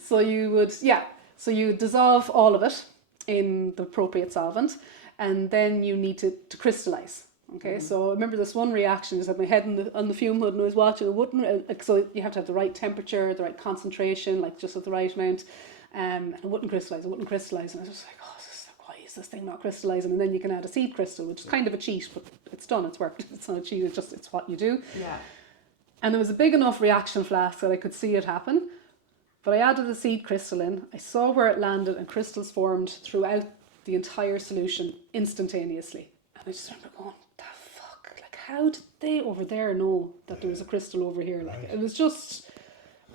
So you dissolve all of it in the appropriate solvent, and then you need to crystallize. Okay, so I remember this one reaction is that my head on the fume hood, and I was watching, it wouldn't, so you have to have the right temperature, the right concentration, like just at the right amount, and it wouldn't crystallize, and I was just like, why is this thing not crystallizing? And then you can add a seed crystal, which is kind of a cheat, but it's done, it's worked. It's not a cheat, it's what you do. Yeah. And there was a big enough reaction flask that I could see it happen, but I added a seed crystal in, I saw where it landed, and crystals formed throughout the entire solution instantaneously. And I just remember going, how did they over there know that there was a crystal over here? Like, it was just,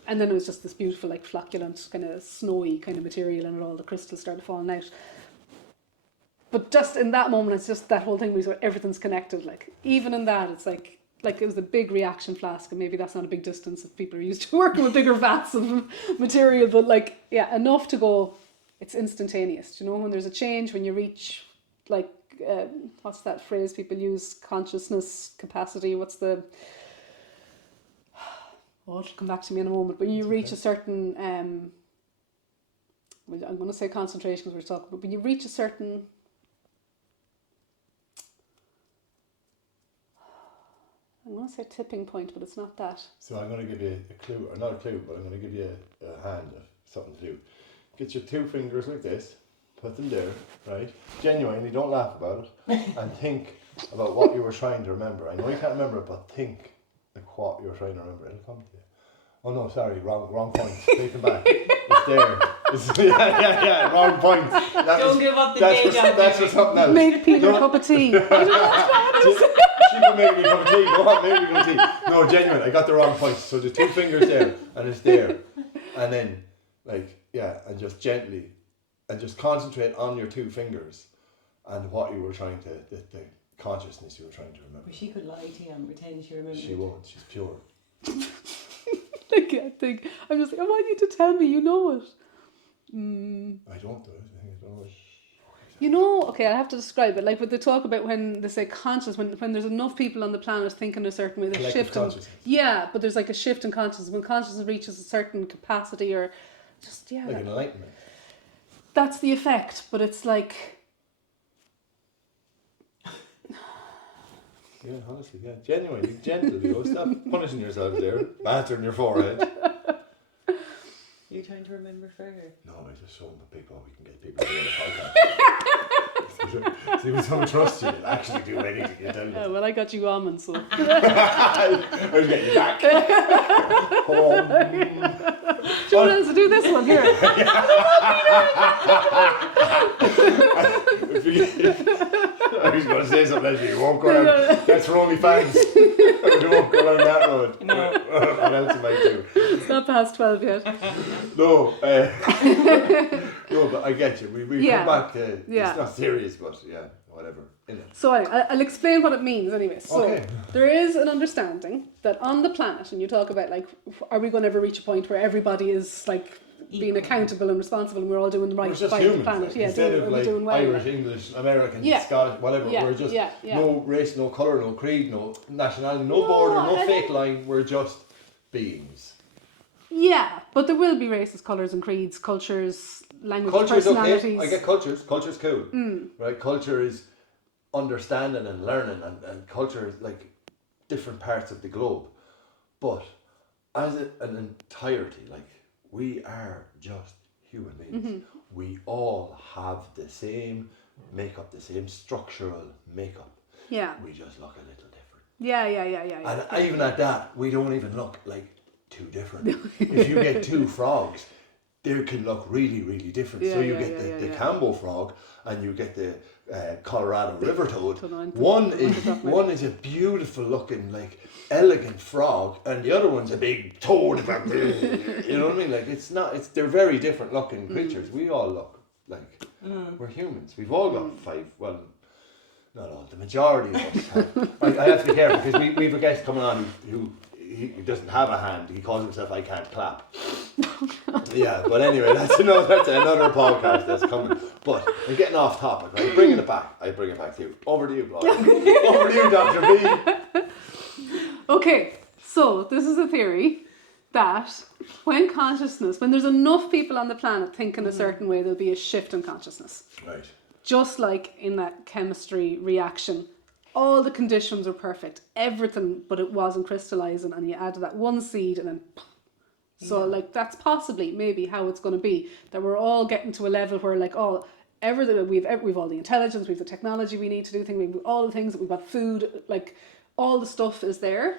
and then it was just this beautiful, like, flocculent, kind of snowy kind of material, and all the crystals started falling out. But just in that moment, it's just that whole thing where everything's connected. Like, even in that, it's like it was a big reaction flask, and maybe that's not a big distance if people are used to working with bigger vats of material, but like, enough to go, it's instantaneous. You know, when there's a change, when you reach, like, what's that phrase people use? Consciousness capacity. It'll come back to me in a moment. When you reach a certain, I'm going to say concentration because we're talking, but when you reach a certain, I'm going to say tipping point, but it's not that. So I'm going to give you a clue, or not a clue, but I'm going to give you a hand, or something to do. Get your 2 fingers like this, put them there, right? Genuinely, don't laugh about it, and think about what you were trying to remember. I know you can't remember it, but think like what you were trying to remember. It'll come to you. Oh no, sorry, wrong point. Take them back. It's there. Yeah, wrong point. Don't give up the day job. That's for something else. Make Peter a cup of tea. I don't know what it is. She can make me a cup of tea. Go on, make me a cup of tea. No, genuine, I got the wrong point. So the 2 fingers there, and it's there. And then, and just gently, and just concentrate on your 2 fingers and what you were trying to, the consciousness you were trying to remember. But she could lie to you and pretend she remembers. She won't, she's pure. I can't think. I'm just like, I want you to tell me you know it. I don't do it. I think I don't know it. You know, okay, I have to describe it. Like what they talk about when they say conscious, when there's enough people on the planet thinking a certain way, there's shift in, yeah, but there's like a shift in consciousness. When consciousness reaches a certain capacity or just, like an enlightenment. That's the effect, but it's like... Yeah, honestly, yeah. Genuinely, gentle, you know. Stop punishing yourself there, battering your forehead. You're trying to remember further. No, I just show them the people. We can get people to do the podcast. See, we don't trust you. They'll actually do anything you tell you. Oh, well, I got you almonds, so... I'll get you back. Do you want us to do this one here? I was going to say something else, but you won't go around. That's for only fans. You won't go down that road. No. What else am I doing? It's not past 12 yet. No, no, but I get you. We come back to, it's not serious, but whatever. So I'll explain what it means anyway. So there is an understanding that on the planet, and you talk about like, are we going to ever reach a point where everybody is like being accountable and responsible and we're all doing the right by the planet? Like, instead of like doing well, Irish, English, American, Scottish, whatever, we're just no race, no colour, no creed, no nationality, no border, no fake line, we're just beings. Yeah, but there will be races, colours and creeds, cultures, languages, personalities. Okay. I get cultures. Culture's cool. Right? Culture is understanding and learning, and culture is like different parts of the globe. But as an entirety, like we are just human beings. We all have the same makeup, the same structural makeup. Yeah. We just look a little different. Yeah. And even at that, we don't even look like too different. If you get 2 frogs, they can look really, really different. So you get the Cambo frog and you get the Colorado river toad. One is a beautiful looking, like elegant frog, and the other one's a big toad. You know what I mean? Like they're very different looking creatures. We all look like we're humans. We've all got 5. Well, not all. The majority of us have. I have to be careful because we've a guest coming on who he doesn't have a hand. He calls himself I Can't Clap. Yeah, but anyway, that's another podcast that's coming. But we're getting off topic, right? Bringing it back. I bring it back to you. Over to you, Bláithín. Over to you, Dr. B. Okay, so this is a theory that when there's enough people on the planet thinking a certain way, there'll be a shift in consciousness. Right. Just like in that chemistry reaction. All the conditions were perfect, everything, but it wasn't crystallizing, and you added that one seed and then so like that's possibly maybe how it's going to be, that we're all getting to a level where like everything we've all the intelligence, we've the technology we need to do things, we've all the things, we've got food, like all the stuff is there,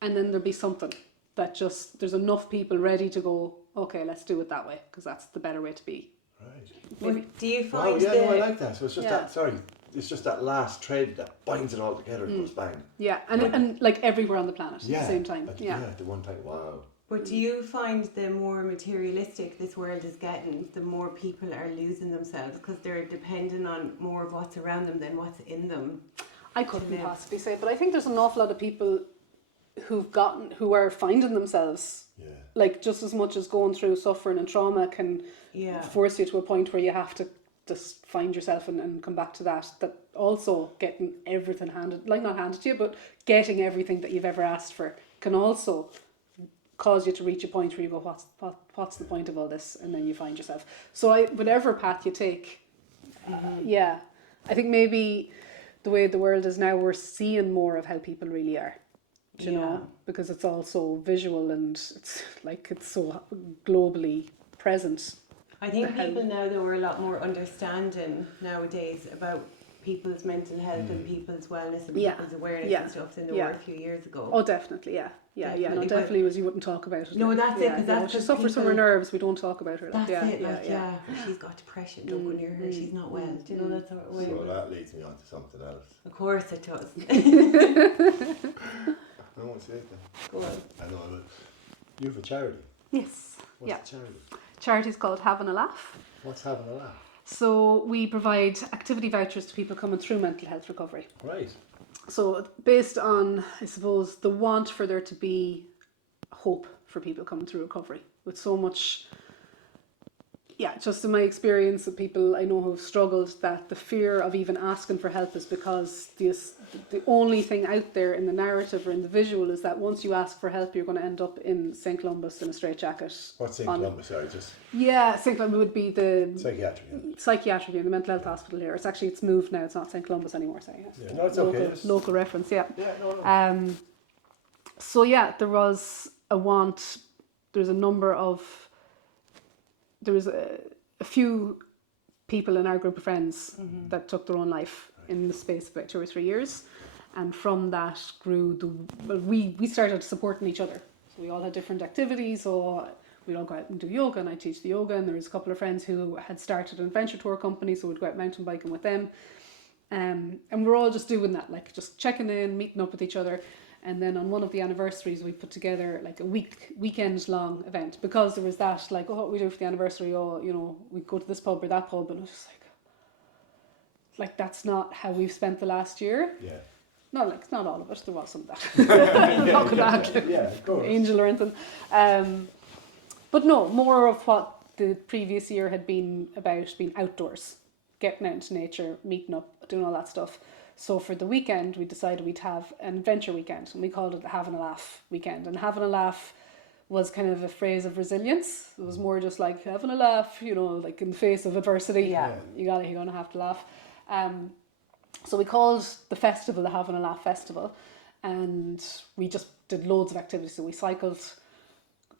and then there'll be something that just there's enough people ready to go, okay, let's do it that way because that's the better way to be. Right. Maybe. Do you find I like that. So it's just it's just that last thread that binds it all together and goes bang. Yeah, and like everywhere on the planet at the same time. At the one time, wow. But do you find the more materialistic this world is getting, the more people are losing themselves because they're depending on more of what's around them than what's in them? I couldn't possibly say, but I think there's an awful lot of people who are finding themselves. Yeah. Like just as much as going through suffering and trauma can force you to a point where you have to just find yourself and come back to that also getting everything not handed to you, but getting everything that you've ever asked for can also cause you to reach a point where you go, what's the point of all this? And then you find yourself. So whatever path you take, I think maybe the way the world is now, we're seeing more of how people really are. You know, because it's all so visual and it's like it's so globally present. I think people now though are a lot more understanding nowadays about people's mental health and people's wellness and people's awareness and stuff than there were a few years ago. Oh, definitely, yeah. No, definitely was you wouldn't talk about it. No, that's it, because that's she suffers from her nerves, we don't talk about her. That's it, she's got depression, don't go near her, she's not well. Do you know that sort of way? So that leads me on to something else. Of course it does. I won't say it then. Go on. I know, but you have a charity. Yes. What's the charity? Charity's called Having a Laugh. What's Having a Laugh? So we provide activity vouchers to people coming through mental health recovery. Right. So based on, I suppose, the want for there to be hope for people coming through recovery, with so much, just in my experience of people I know who've struggled, that the fear of even asking for help is because the only thing out there in the narrative or in the visual is that once you ask for help, you're going to end up in St. Columba's in a straitjacket. What's St. Columba's? Sorry, just... Yeah, St. Columba's would be the... Psychiatric. The mental health hospital here. It's moved now, it's not St. Columba's anymore. So yeah, no, it's okay. Local reference, yeah. Yeah, no. So yeah, there was a want, there's a number of... There was a few people in our group of friends that took their own life in the space of about 2 or 3 years, and from that grew we started supporting each other. So we all had different activities, so we'd all go out and do yoga, and I teach the yoga, and there was a couple of friends who had started an adventure tour company, so we'd go out mountain biking with them, and we're all just doing that, like just checking in, meeting up with each other. And then on one of the anniversaries, we put together like a weekend long event, because there was that, like, oh, what we do for the anniversary, we go to this pub or that pub, and it was just like that's not how we've spent the last year. Yeah. No, like, not all of it, there was some of that. Not going to act like angel or anything. But no, more of what the previous year had been about, being outdoors, getting out into nature, meeting up, doing all that stuff. So for the weekend, we decided we'd have an adventure weekend, and we called it the Having a Laugh weekend. And having a laugh was kind of a phrase of resilience. It was more just like having a laugh, like in the face of adversity. Yeah. You're going to have to laugh. So we called the festival the Having a Laugh Festival, and we just did loads of activities. So we cycled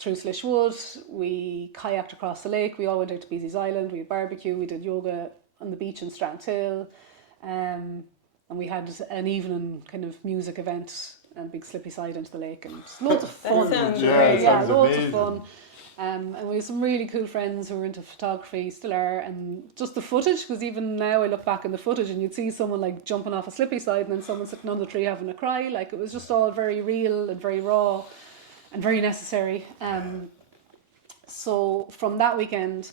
through Slish Wood, we kayaked across the lake, we all went out to Beezy's Island, we had barbecue, we did yoga on the beach in Strandhill. And we had an evening kind of music event and big slippy slide into the lake, and just loads of fun. Sounds loads of fun. And we have some really cool friends who are into photography, still are, and just the footage, because even now I look back in the footage and you'd see someone like jumping off a slippy slide and then someone sitting on the tree having a cry. Like, it was just all very real and very raw and very necessary. So from that weekend,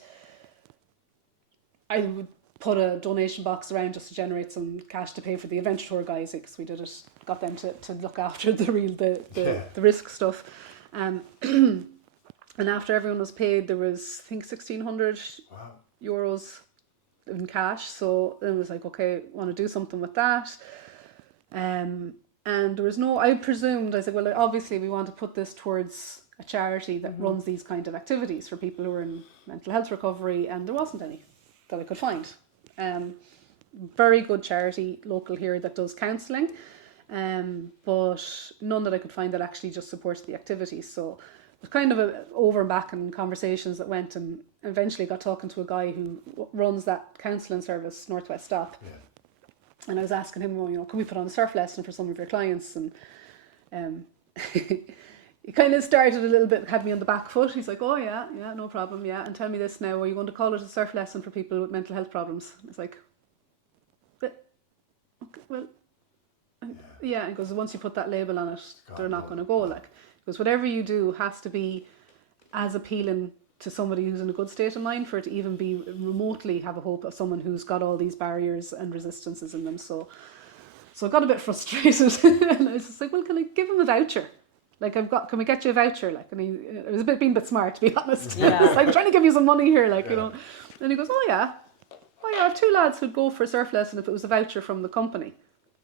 I would put a donation box around just to generate some cash to pay for the adventure tour guys, because we got them to look after the risk stuff. And after everyone was paid, there was, I think, 1,600 euros in cash. So then it was like, okay, want to do something with that. And there was I presumed, I said, well, obviously we want to put this towards a charity that runs these kind of activities for people who are in mental health recovery, and there wasn't any that I could find. Very good charity local here that does counselling, but none that I could find that actually just supports the activities. So it was kind of over and back in conversations that went, and eventually got talking to a guy who runs that counselling service, Northwest Stop. Yeah. And I was asking him, can we put on a surf lesson for some of your clients? And he kind of started a little bit, had me on the back foot. He's like, oh yeah, no problem, yeah. And tell me this now, are you going to call it a surf lesson for people with mental health problems? It's like, okay, well, yeah. He goes, once you put that label on it, they're not going to go. Like, because whatever you do has to be as appealing to somebody who's in a good state of mind for it to even be remotely have a hope of someone who's got all these barriers and resistances in them. So I got a bit frustrated, and I was just like, well, can I give him a voucher? Like, can we get you a voucher? Like, and it was being a bit smart, to be honest. Yeah. It's like, trying to give you some money here, like, And he goes, oh yeah, I have 2 lads who'd go for a surf lesson if it was a voucher from the company.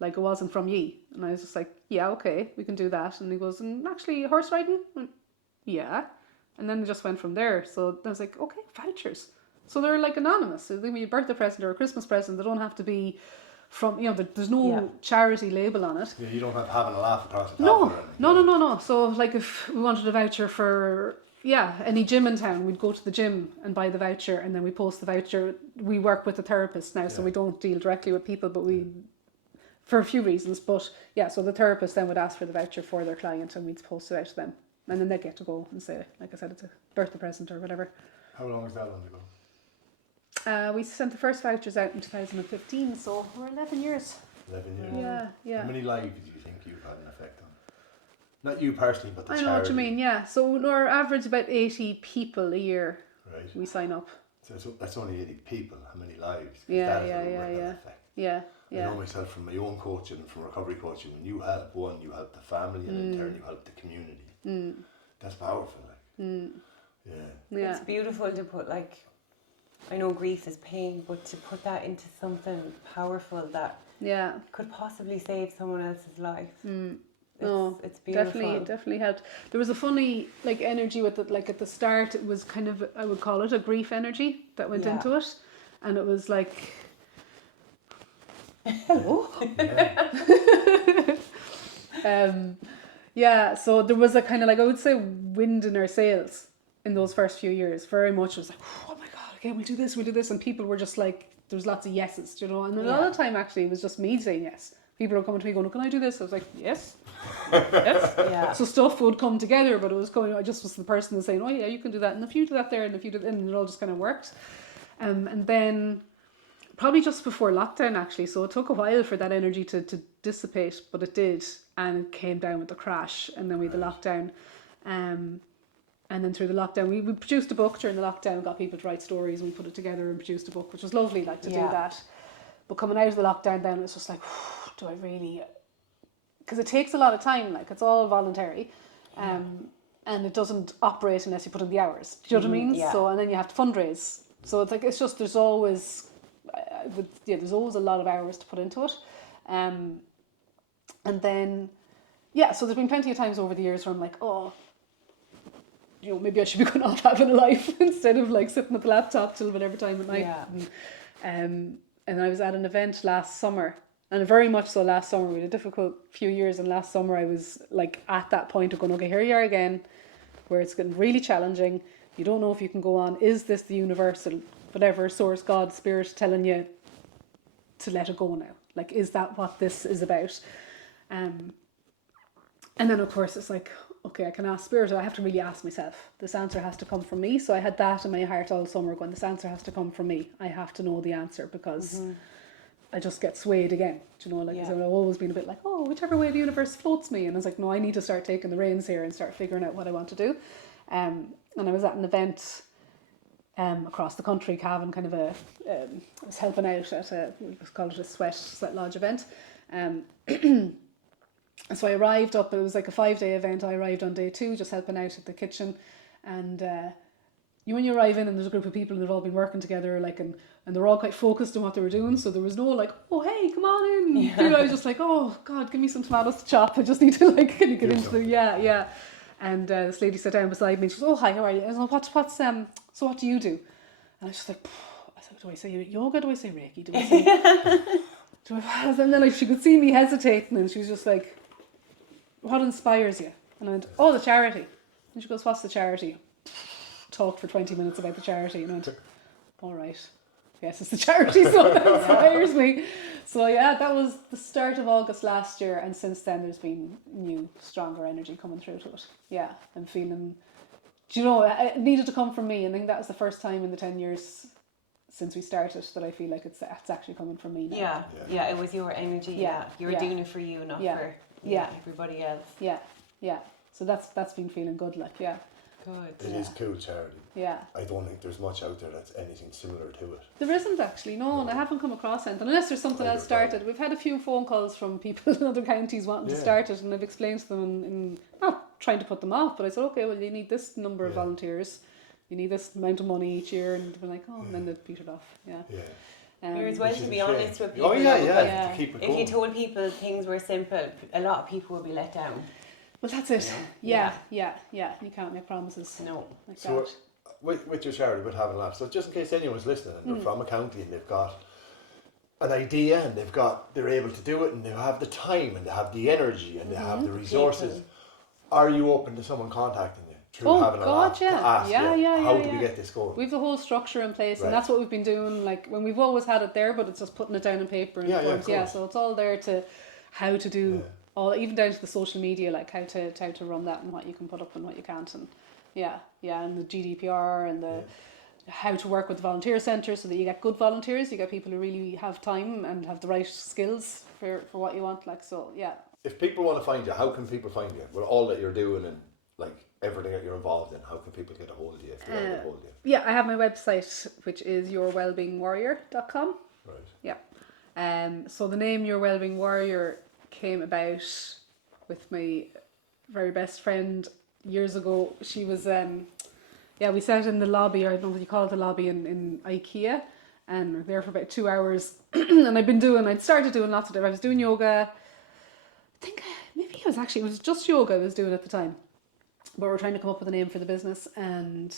Like, it wasn't from ye. And I was just like, yeah, okay, we can do that. And he goes, and actually, horse riding? Yeah. And then it just went from there. So I was like, okay, vouchers. So they're like anonymous. So they give me a birthday present or a Christmas present. They don't have to be from, there's no charity label on it. Yeah, you don't have having a laugh across the top. No. So like, if we wanted a voucher for any gym in town, we'd go to the gym and buy the voucher, and then we post the voucher. We work with a therapist now, so we don't deal directly with people, but we, for a few reasons, but so the therapist then would ask for the voucher for their client, and we'd post it out to them, and then they get to go and say, like I said, it's a birthday present or whatever. How long is that on ago? We sent the first vouchers out in 2015, so we're 11 years. 11 years. Yeah. How many lives do you think you've had an effect on? Not you personally, but the charity. I know what you mean, yeah. So our average about 80 people a year we sign up. So that's only 80 people. How many lives? Yeah. I know myself from my own coaching and from recovery coaching, when you help one, you help the family, and in turn you help the community. That's powerful. It's beautiful to put, like, I know grief is pain, but to put that into something powerful that could possibly save someone else's life. It's beautiful. Definitely helped. There was a funny energy with it. Like at the start, it was kind of, I would call it a grief energy that went into it, and it was like, hello. So there was a kind of I would say wind in our sails in those first few years. Very much it was like, oh my God, okay, we do this, and people were just like, there was lots of yeses, and a lot of the time actually it was just me saying yes. People were coming to me going, can I do this? I was like, yes. So stuff would come together, but it was going, I just was the person that's saying, oh yeah, you can do that, and if you do that there, and if you do that, and it all just kind of worked. And then probably just before lockdown actually, so it took a while for that energy to dissipate, but it did, and it came down with the crash, and then we had the lockdown. And then through the lockdown, we produced a book during the lockdown, got people to write stories, and we put it together and produced a book, which was lovely, to do that. But coming out of the lockdown then, it's just like, do I really? Because it takes a lot of time, it's all voluntary, and it doesn't operate unless you put in the hours. Do you know what I mean? Yeah. So, and then you have to fundraise. So it's it's just, there's always, there's always a lot of hours to put into it. And then, so there's been plenty of times over the years where I'm like, oh, maybe I should be going off having a life instead of sitting at the laptop till whatever time at night. And I was at an event last summer, and very much so last summer. We had a difficult few years, and last summer I was at that point of going, okay, here you are again, where it's getting really challenging. You don't know if you can go on. Is this the universal, whatever, source, God, spirit telling you to let it go now? Is that what this is about? And then of course it's okay, I can ask spirit. I have to really ask myself. This answer has to come from me. So I had that in my heart all summer going, this answer has to come from me. I have to know the answer, because I just get swayed again. So I've always been a bit whichever way the universe floats me. And I was like, no, I need to start taking the reins here and start figuring out what I want to do. And I was at an event across the country, Cavan, I was helping out at let's call it a sweat lodge event. And so I arrived up, it was a 5-day event. I arrived on day 2, just helping out at the kitchen. And when you arrive in and there's a group of people and they've all been working together, and they're all quite focused on what they were doing. So there was no oh, hey, come on in. I was just oh God, give me some tomatoes to chop. I just need to can you get into the, And this lady sat down beside me and she goes, oh, hi, how are you? I was like, so what do you do? And I was just I said, do I say yoga? Do I say Reiki? Do I say, and then she could see me hesitating, and she was just like, what inspires you? And I went, oh, the charity. And she goes, what's the charity? Talked for 20 minutes about the charity, and I went, all right, yes, it's the charity, so that inspires me. So that was the start of August last year, and since then there's been new, stronger energy coming through to it. I'm feeling, it needed to come from me. I think that was the first time in the 10 years since we started that I feel like it's actually coming from me now. Yeah, it was your energy. You were doing it for you, not for everybody else. So that's been feeling good. Good. It is cool charity. Yeah. I don't think there's much out there that's anything similar to it. There isn't actually, no, and I haven't come across anything, unless there's something else started. We've had a few phone calls from people in other counties wanting to start it, and I've explained to them in not trying to put them off, but I said, okay, well, you need this number of volunteers, you need this amount of money each year, and they're like, oh, and then they'd petered off. You're as well to be honest with people. Oh to keep it going. If you told people things were simple, a lot of people would be let down. Well, that's it. Yeah. You can't make promises. No. So with your charity, with Having Laughs, so just in case anyone's listening and they're from a county and they've got an idea and they're able to do it and they have the time and they have the energy and they have the resources, are you open to someone contacting you? through having a laugh to ask how do we get this going? We've the whole structure in place, Right. and that's what we've been doing. Like when we've always had it there, but it's just putting it down on paper and forms. Yeah, so it's all there to how to do all, even down to the social media, like how to run that and what you can put up and what you can't, and and the GDPR and the how to work with the volunteer centre so that you get good volunteers, you get people who really have time and have the right skills for what you want. Like, so yeah. If people want to find you, how can people find you with all that you're doing and like everything that you're involved in? How can people get a hold of you if they want to get a hold of you? Yeah, I have my website, which is yourwellbeingwarrior.com. Right. Yeah. So the name Your Wellbeing Warrior came about with my very best friend years ago. She was we sat in the lobby, or I don't know what you call it, the lobby in IKEA, and we were there for about 2 hours. And I'd started doing lots of different. I was doing yoga. I think maybe it was just yoga I was doing at the time. But we were trying to come up with a name for the business, and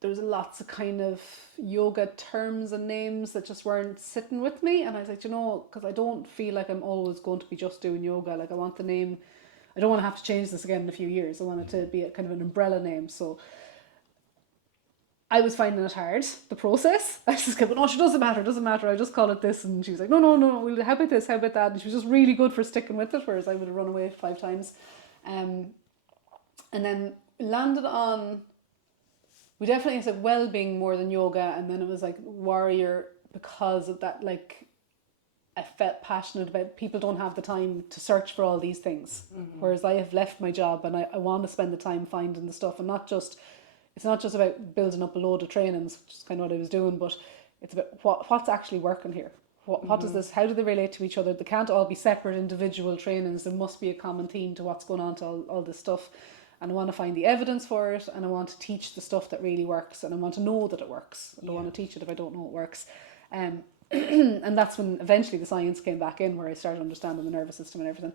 there was lots of kind of yoga terms and names that just weren't sitting with me. And I was like, because I don't feel like I'm always going to be just doing yoga. Like I want the name, I don't want to have to change this again in a few years. I want it to be a kind of an umbrella name. So I was finding it hard, the process. I just kept going, it doesn't matter, I just call it this. And she was like, no, how about this, how about that? And she was just really good for sticking with it, whereas I would have run away 5 times. And then landed on, we definitely said well-being more than yoga, and then it was like warrior because of that, like I felt passionate about people don't have the time to search for all these things, whereas I have left my job and I want to spend the time finding the stuff, and it's not just about building up a load of trainings, which is kind of what I was doing, but it's about what's actually working here. What does this, how do they relate to each other? They can't all be separate individual trainings. There must be a common theme to what's going on to all this stuff. And I want to find the evidence for it, and I want to teach the stuff that really works, and I want to know that it works. I don't want to teach it if I don't know it works. And that's when eventually the science came back in, where I started understanding the nervous system and everything.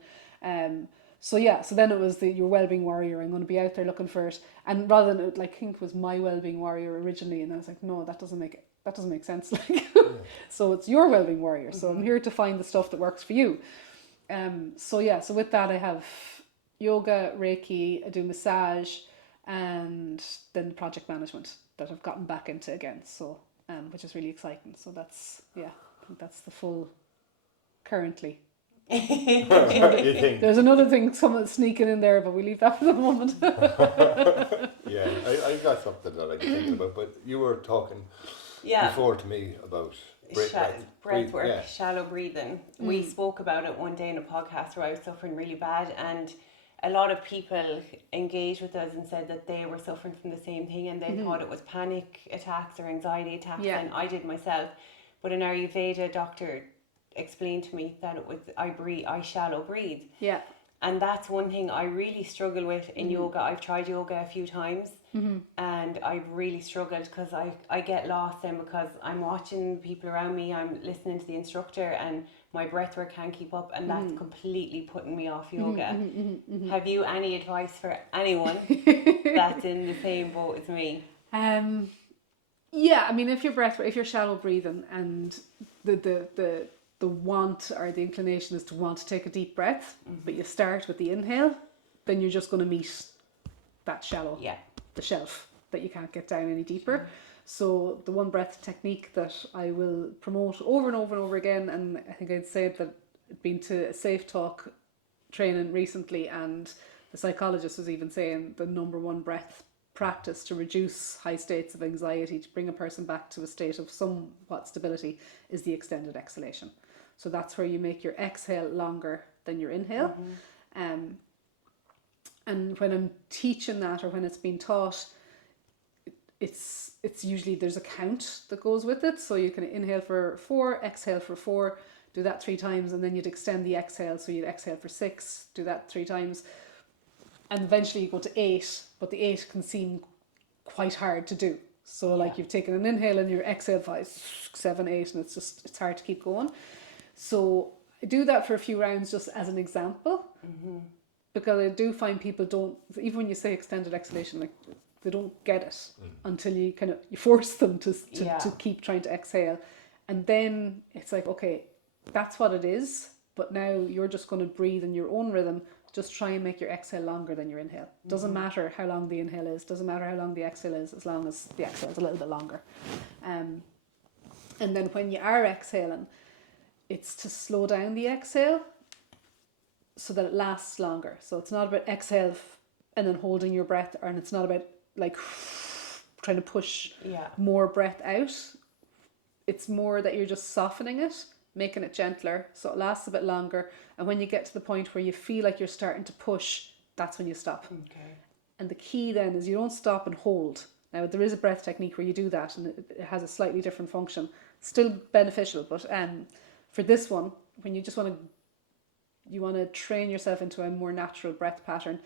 So then it was your wellbeing warrior. I'm going to be out there looking for it, and rather than think it was my wellbeing warrior originally, and I was like, no, that doesn't make sense. So it's your wellbeing warrior. So I'm here to find the stuff that works for you. So with that I have yoga, Reiki, I do massage, and then project management that I've gotten back into again. So which is really exciting. So that's I think that's the full currently. There's another thing someone's sneaking in there, but we leave that for the moment. I got something that I'm thinking about, but you were talking before to me about breath work, shallow breathing. We spoke about it one day in a podcast where I was suffering really bad, and a lot of people engaged with us and said that they were suffering from the same thing, and they thought it was panic attacks or anxiety attacks, and I did myself. But an Ayurveda doctor explained to me that it was I shallow breathe. Yeah. And that's one thing I really struggle with in yoga. I've tried yoga a few times, and I've really struggled because I get lost then, because I'm watching people around me, I'm listening to the instructor, and my breathwork can't keep up, and that's completely putting me off yoga. Have you any advice for anyone that's in the same boat as me? If you're shallow breathing and the want or the inclination is to want to take a deep breath, but you start with the inhale, then you're just going to meet that the shelf that you can't get down any deeper. So the one breath technique that I will promote over and over and over again, and I think I'd said that I'd been to a Safe Talk training recently, and the psychologist was even saying the number one breath practice to reduce high states of anxiety, to bring a person back to a state of somewhat stability, is the extended exhalation. So that's where you make your exhale longer than your inhale. And when I'm teaching that, or when it's being taught, it's usually there's a count that goes with it. So you can inhale for 4, exhale for 4, do that 3 times, and then you'd extend the exhale. So you'd exhale for 6, do that 3 times. And eventually you go to 8, but the 8 can seem quite hard to do. So you've taken an inhale and your exhale 5, 6, 7, 8, and it's hard to keep going. So I do that for a few rounds just as an example, because I do find people don't, even when you say extended exhalation, they don't get it until you force them to keep trying to exhale. And then it's like, okay, that's what it is, but now you're just going to breathe in your own rhythm. just try and make your exhale longer than your inhale. Doesn't matter how long the inhale is, doesn't matter how long the exhale is, as long as the exhale is a little bit longer. And then when you are exhaling, it's to slow down the exhale so that it lasts longer. So it's not about exhale and then holding your breath, and it's not about like trying to push more breath out. It's more that you're just softening it, making it gentler so it lasts a bit longer. And when you get to the point where you feel like you're starting to push, that's when you stop. Okay. And the key then is you don't stop and hold. Now there is a breath technique where you do that, and it has a slightly different function. Still beneficial, but for this one, when you just want to train yourself into a more natural breath pattern,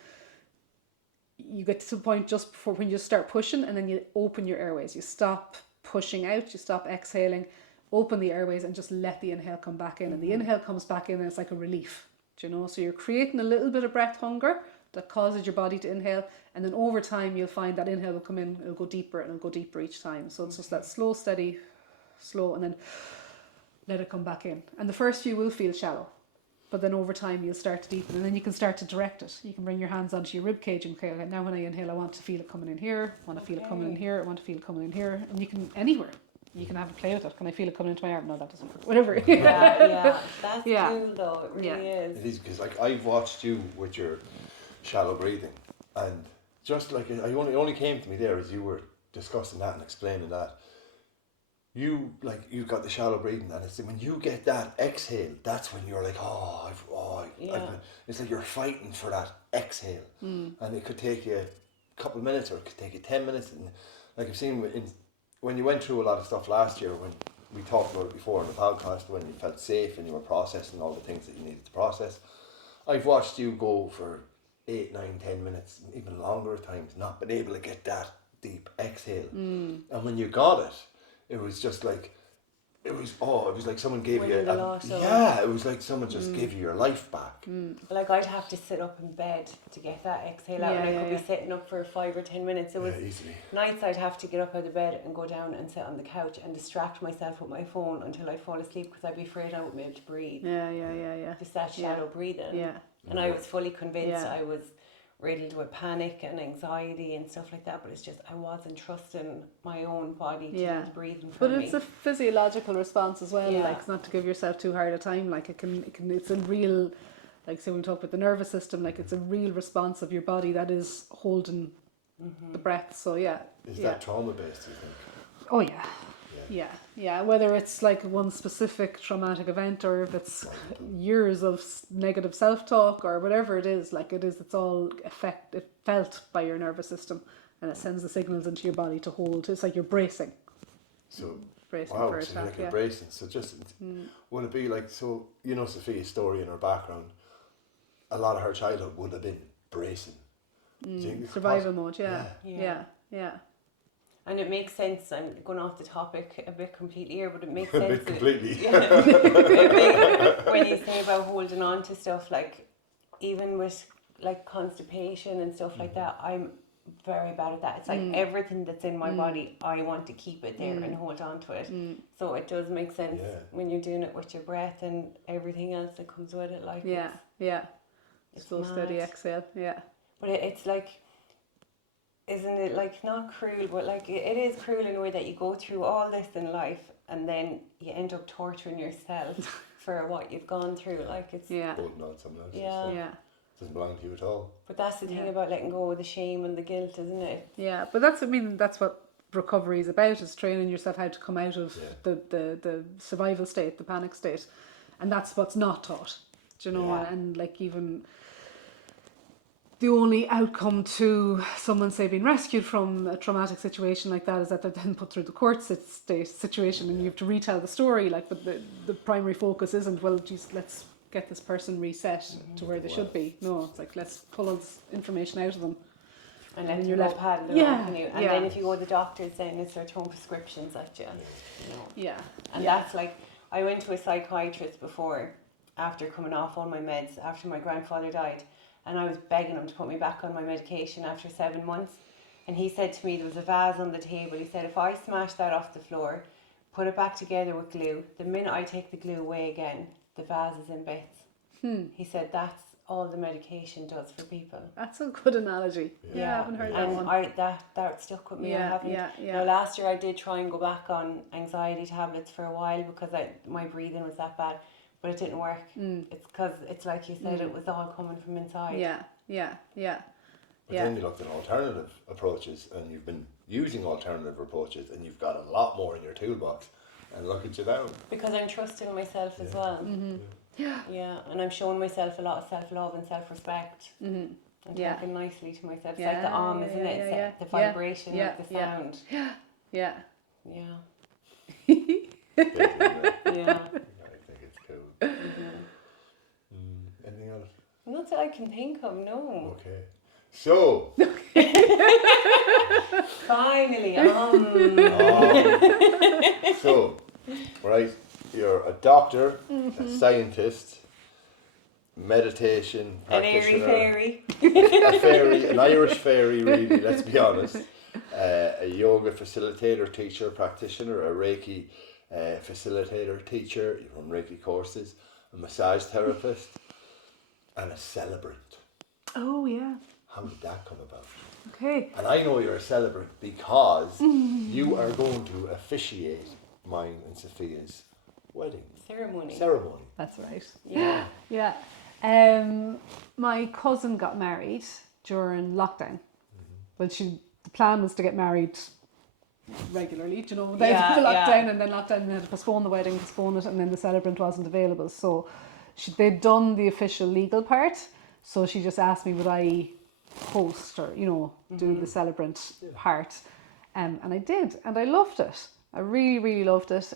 you get to the point just before when you start pushing, and then you open your airways. You stop pushing out, you stop exhaling, open the airways, and just let the inhale come back in. And the inhale comes back in, and it's like a relief. Do you know? So you're creating a little bit of breath hunger that causes your body to inhale, and then over time you'll find that inhale will come in, it'll go deeper, and it'll go deeper each time. So it's just that slow, steady, slow, and then let it come back in. And the first few will feel shallow, but then over time you'll start to deepen, and then you can start to direct it. You can bring your hands onto your rib cage and okay, now when I inhale, I want to feel it coming in here, I want to feel it coming in here, I want to feel it coming in here, and you can anywhere. You can have a play with it. Can I feel it coming into my arm? No, that doesn't work. Whatever. That's cool though. It really is. It is, because like I've watched you with your shallow breathing, and just like it only came to me there as you were discussing that and explaining that. You've got the shallow breathing, and it's when you get that exhale, that's when you're like, it's like you're fighting for that exhale, and it could take you a couple of minutes, or it could take you 10 minutes, and like I've seen when you went through a lot of stuff last year, when we talked about it before in the podcast, when you felt safe and you were processing all the things that you needed to process, I've watched you go for 8, 9, 10 minutes, even longer at times, not been able to get that deep exhale, and when you got it, it was just like, it was like someone gave you it was like someone just gave you your life back. Like I'd have to sit up in bed to get that exhale out, and I could be sitting up for 5 or 10 minutes. It was nights I'd have to get up out of bed and go down and sit on the couch and distract myself with my phone until I'd fall asleep, because I'd be afraid I wouldn't be able to breathe. Just that shallow breathing. And I was fully convinced I was riddled with panic and anxiety and stuff like that, but it's just I wasn't trusting my own body to breathe for me. But it's a physiological response as well, like it's not to give yourself too hard a time. Like it can it's a real, like say when we talk about the nervous system, like it's a real response of your body that is holding the breath. So is that trauma based, do you think? Oh yeah, whether it's like one specific traumatic event, or if it's years of negative self-talk, or whatever it is, it's all felt by your nervous system, and it sends the signals into your body to hold. It's like you're bracing. So bracing wow, for so attack. you're bracing. So just would it be like, so you know Sophia's story and her background, a lot of her childhood would have been bracing. Survival mode, yeah. And it makes sense. I'm going off the topic a bit completely here, but it makes sense. A bit completely. When you say about holding on to stuff, like even with like constipation and stuff like that, I'm very bad at that. It's like everything that's in my body, I want to keep it there and hold on to it. So it does make sense when you're doing it with your breath and everything else that comes with it. Like it's slow, steady exhale. But it's like, isn't it like not cruel, but like it is cruel in a way that you go through all this in life and then you end up torturing yourself for what you've gone through. Like it's holding on something else. Doesn't belong to you at all. But that's the thing about letting go of the shame and the guilt, isn't it? Yeah, but that's what recovery is about, is training yourself how to come out of the survival state, the panic state. And that's what's not taught. Do you know? And like even the only outcome to someone, say, being rescued from a traumatic situation like that is that they're then put through the court situation, and you have to retell the story. Like, but the primary focus isn't, well, geez, let's get this person reset to where they should be. No, it's like, let's pull all this information out of them. And then you're left paddling around, and then if you go to the doctors, then they start throwing prescriptions at you. And that's like, I went to a psychiatrist before, after coming off all my meds, after my grandfather died. And I was begging him to put me back on my medication after 7 months. And he said to me, there was a vase on the table. He said, if I smash that off the floor, put it back together with glue, the minute I take the glue away again, the vase is in bits. He said, that's all the medication does for people. That's a good analogy. Yeah, I haven't heard that And one. that stuck with me. Yeah, I haven't. yeah. Now, last year I did try and go back on anxiety tablets for a while because my breathing was that bad, but it didn't work. It's because it's like you said, it was all coming from inside. Yeah. But then you looked at alternative approaches, and you've been using alternative approaches, and you've got a lot more in your toolbox. And look at you now. Because I'm trusting myself as well. Yeah, and I'm showing myself a lot of self-love and self-respect. And talking nicely to myself. It's like the isn't it? It's the vibration of the sound. Yeah. Yeah. Yeah. I think it's cool. Anything else? Not that I can think of, no. Okay. So. Finally, So, right, you're a doctor, a scientist, meditation an airy practitioner, fairy. a fairy, an Irish fairy, really. Let's be honest. A yoga facilitator, teacher, practitioner, a Reiki facilitator, teacher. You run Reiki courses, a massage therapist, and a celebrant. Oh, yeah. How did that come about? Okay. And I know you're a celebrant because you are going to officiate mine and Sophia's wedding Ceremony. That's right. Yeah. Yeah. My cousin got married during lockdown. Well, the plan was to get married regularly, do you know, without the lockdown, and then lockdown, they had to postpone the wedding, and then the celebrant wasn't available. So they'd done the official legal part, so she just asked me would I host or, do the celebrant part. And I did, and I loved it. I really, really loved it.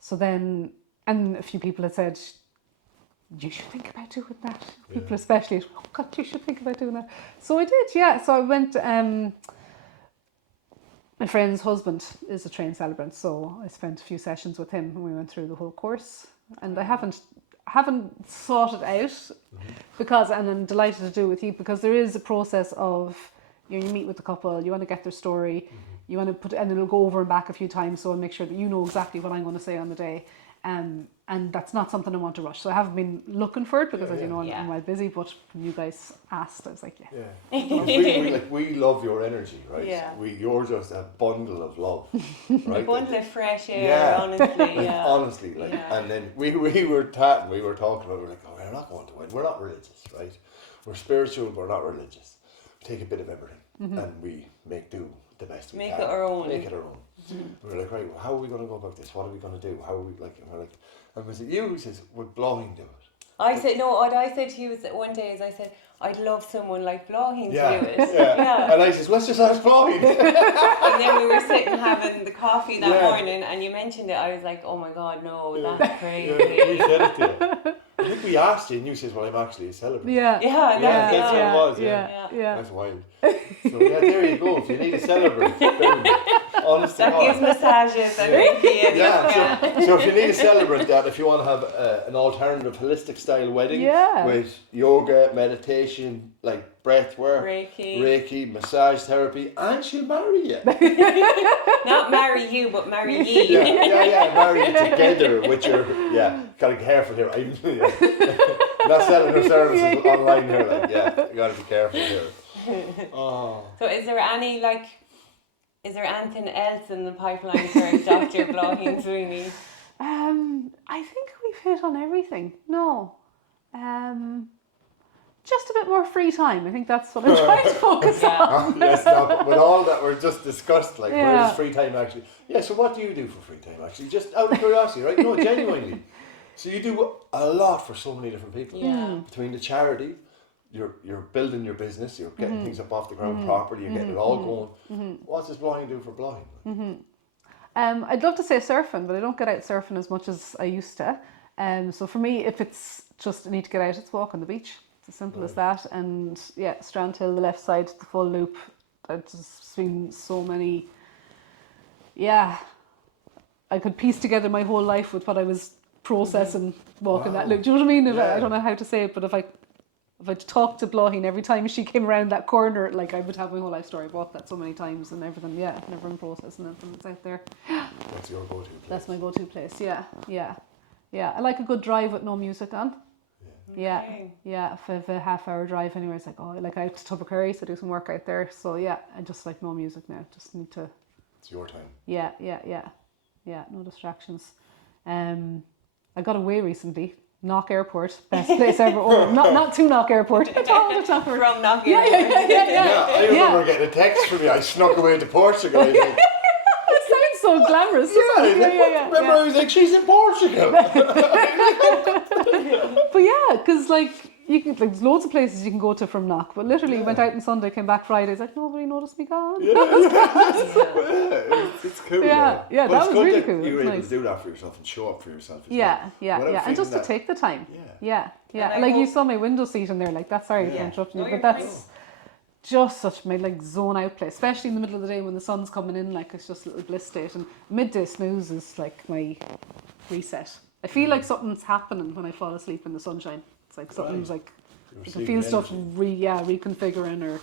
So then, and a few people had said, you should think about doing that. People especially, oh God, you should think about doing that. So I did, yeah. So I went, my friend's husband is a trained celebrant, so I spent a few sessions with him and we went through the whole course. And I haven't sought it out because, and I'm delighted to do it with you, because there is a process of, you meet with the couple, you want to get their story, you want to put, and it'll go over and back a few times, so I'll make sure that you know exactly what I'm going to say on the day. And that's not something I want to rush. So I haven't been looking for it because, as you know, I'm well busy. But when you guys asked, I was like, we love your energy, right? Yeah. You're just a bundle of love, right? A bundle of fresh air, honestly. Yeah. Honestly, and then we were talking about, we're like, oh, we're not going to win. We're not religious, right? We're spiritual, but we're not religious. We take a bit of everything, and we make do the best we can. Make it our own. We're like, right, well, how are we going to go about this? What are we going to do? How are we, and we're like, and was it you who says, would Bláithín do it? I said, no, what I said to you was that one day, I said, I'd love someone like Bláithín to do it. Yeah. And I says, let's just ask Bláithín. And then we were sitting having the coffee that morning, and you mentioned it. I was like, oh my God, no, that's crazy. Yeah, we said it to you. I think we asked you, and you says, well, I'm actually a celebrant. That's what it was, yeah. That's wild. So, there you go. If you need a celebrant, boom. Honest to that God. gives massages and Reiki. So if you need a celebrant, if you want to have an alternative holistic style wedding with yoga, meditation, like breath work, Reiki, massage therapy, and she'll marry you. Not marry you, but marry ye. Marry you together with your, gotta be careful here. I'm not selling her services online here, you gotta be careful here. Oh. So is there anything else in the pipeline for Dr. Bláithín Sweeney? I think we've hit on everything. No. Just a bit more free time. I think that's what I'm trying to focus on. Yes, no, but with all that we're just discussed, where does free time actually? Yeah, so what do you do for free time actually? Just out of curiosity, right? No, genuinely. So you do a lot for so many different people. Yeah. Between the charity, you're building your business, you're getting things up off the ground properly, you're getting it all going. What does Bláithín do for Bláithín? I'd love to say surfing, but I don't get out surfing as much as I used to. So for me, if it's just I need to get out, it's walk on the beach. It's as simple as that. And Strand Hill, the left side, the full loop. I've just seen so many. Yeah, I could piece together my whole life with what I was processing walking that loop. Do you know what I mean? I don't know how to say it, but if I talked to Bláithín every time she came around that corner, I would have my whole life story. I've walked that so many times and everything. Never in process and everything that's out there. That's your go-to place. That's my go-to place. Yeah. I like a good drive with no music on. Yeah, for a half-hour drive anyway. It's like, oh, like out to Tubbercurry, so do some work out there. So yeah, I just like no music now. Just need to. It's your time. Yeah. No distractions. I got away recently. Knock Airport, best place ever. Oh, not to Knock Airport. From Knock Airport. Yeah. I remember getting a text from you. I snuck away to Portugal. I think. It sounds so glamorous. Remember, I was like, she's in Portugal. But yeah, because like you can, like, there's loads of places you can go to from Knock. But literally, went out on Sunday, came back Friday. It's like nobody noticed me gone. It's cool. Yeah, But that was it's good really that cool. you were It's able nice. to do that for yourself and show up for yourself. Yeah, Without and just to feeling take the time. Yeah. Yeah. And Like I you hope- saw my window seat in there. Like that's sorry for Yeah. interrupting you, No, but you're that's just such my like zone out place, especially in the middle of the day when the sun's coming in. Like it's just a little bliss state, and midday snooze is like my reset. I feel like something's happening when I fall asleep in the sunshine. It's like something's like You're I can sleeping feel stuff energy. reconfiguring or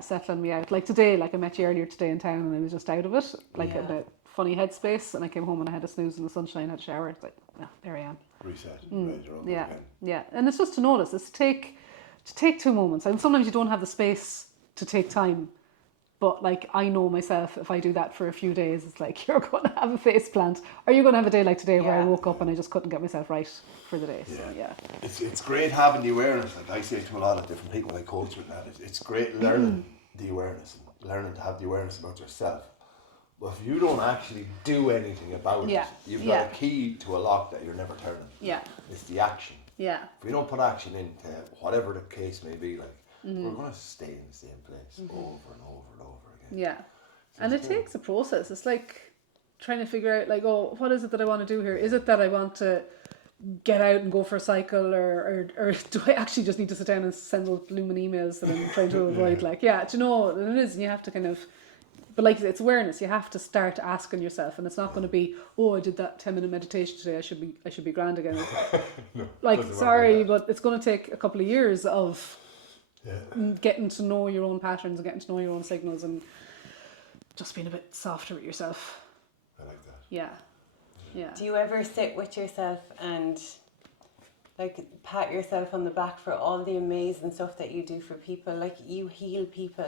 settling me out. Like today, like I met you earlier today in town and I was just out of it, like in a funny headspace, and I came home and I had a snooze in the sunshine, had a shower. It's like, there I am. Reset. Right, you're on again. Yeah, and it's just to notice. It's to take 2 moments, and sometimes you don't have the space to take time. But like I know myself, if I do that for a few days, it's like you're going to have a face plant. Or you're going to have a day like today where I woke up and I just couldn't get myself right for the day. So yeah. It's great having the awareness. Like I say to a lot of different people I coach with that. It's great learning the awareness, and learning to have the awareness about yourself. But if you don't actually do anything about it, you've got a key to a lock that you're never turning. Yeah. It's the action. Yeah. If we don't put action into whatever the case may be, like we're going to stay in the same place over and over and over again. Yeah. And it takes a process. It's like trying to figure out, like, oh, what is it that I want to do here? Is it that I want to get out and go for a cycle, or do I actually just need to sit down and send those blooming emails that I'm trying to avoid? Like, do you know, it is, and you have to kind of, but like it's awareness. You have to start asking yourself, and it's not going to be, oh, I did that 10-minute meditation today. I should be grand again. Like, sorry, but it's going to take a couple of years of getting to know your own patterns and getting to know your own signals and just being a bit softer with yourself. I like that. Yeah. Do you ever sit with yourself and like pat yourself on the back for all the amazing stuff that you do for people? Like you heal people,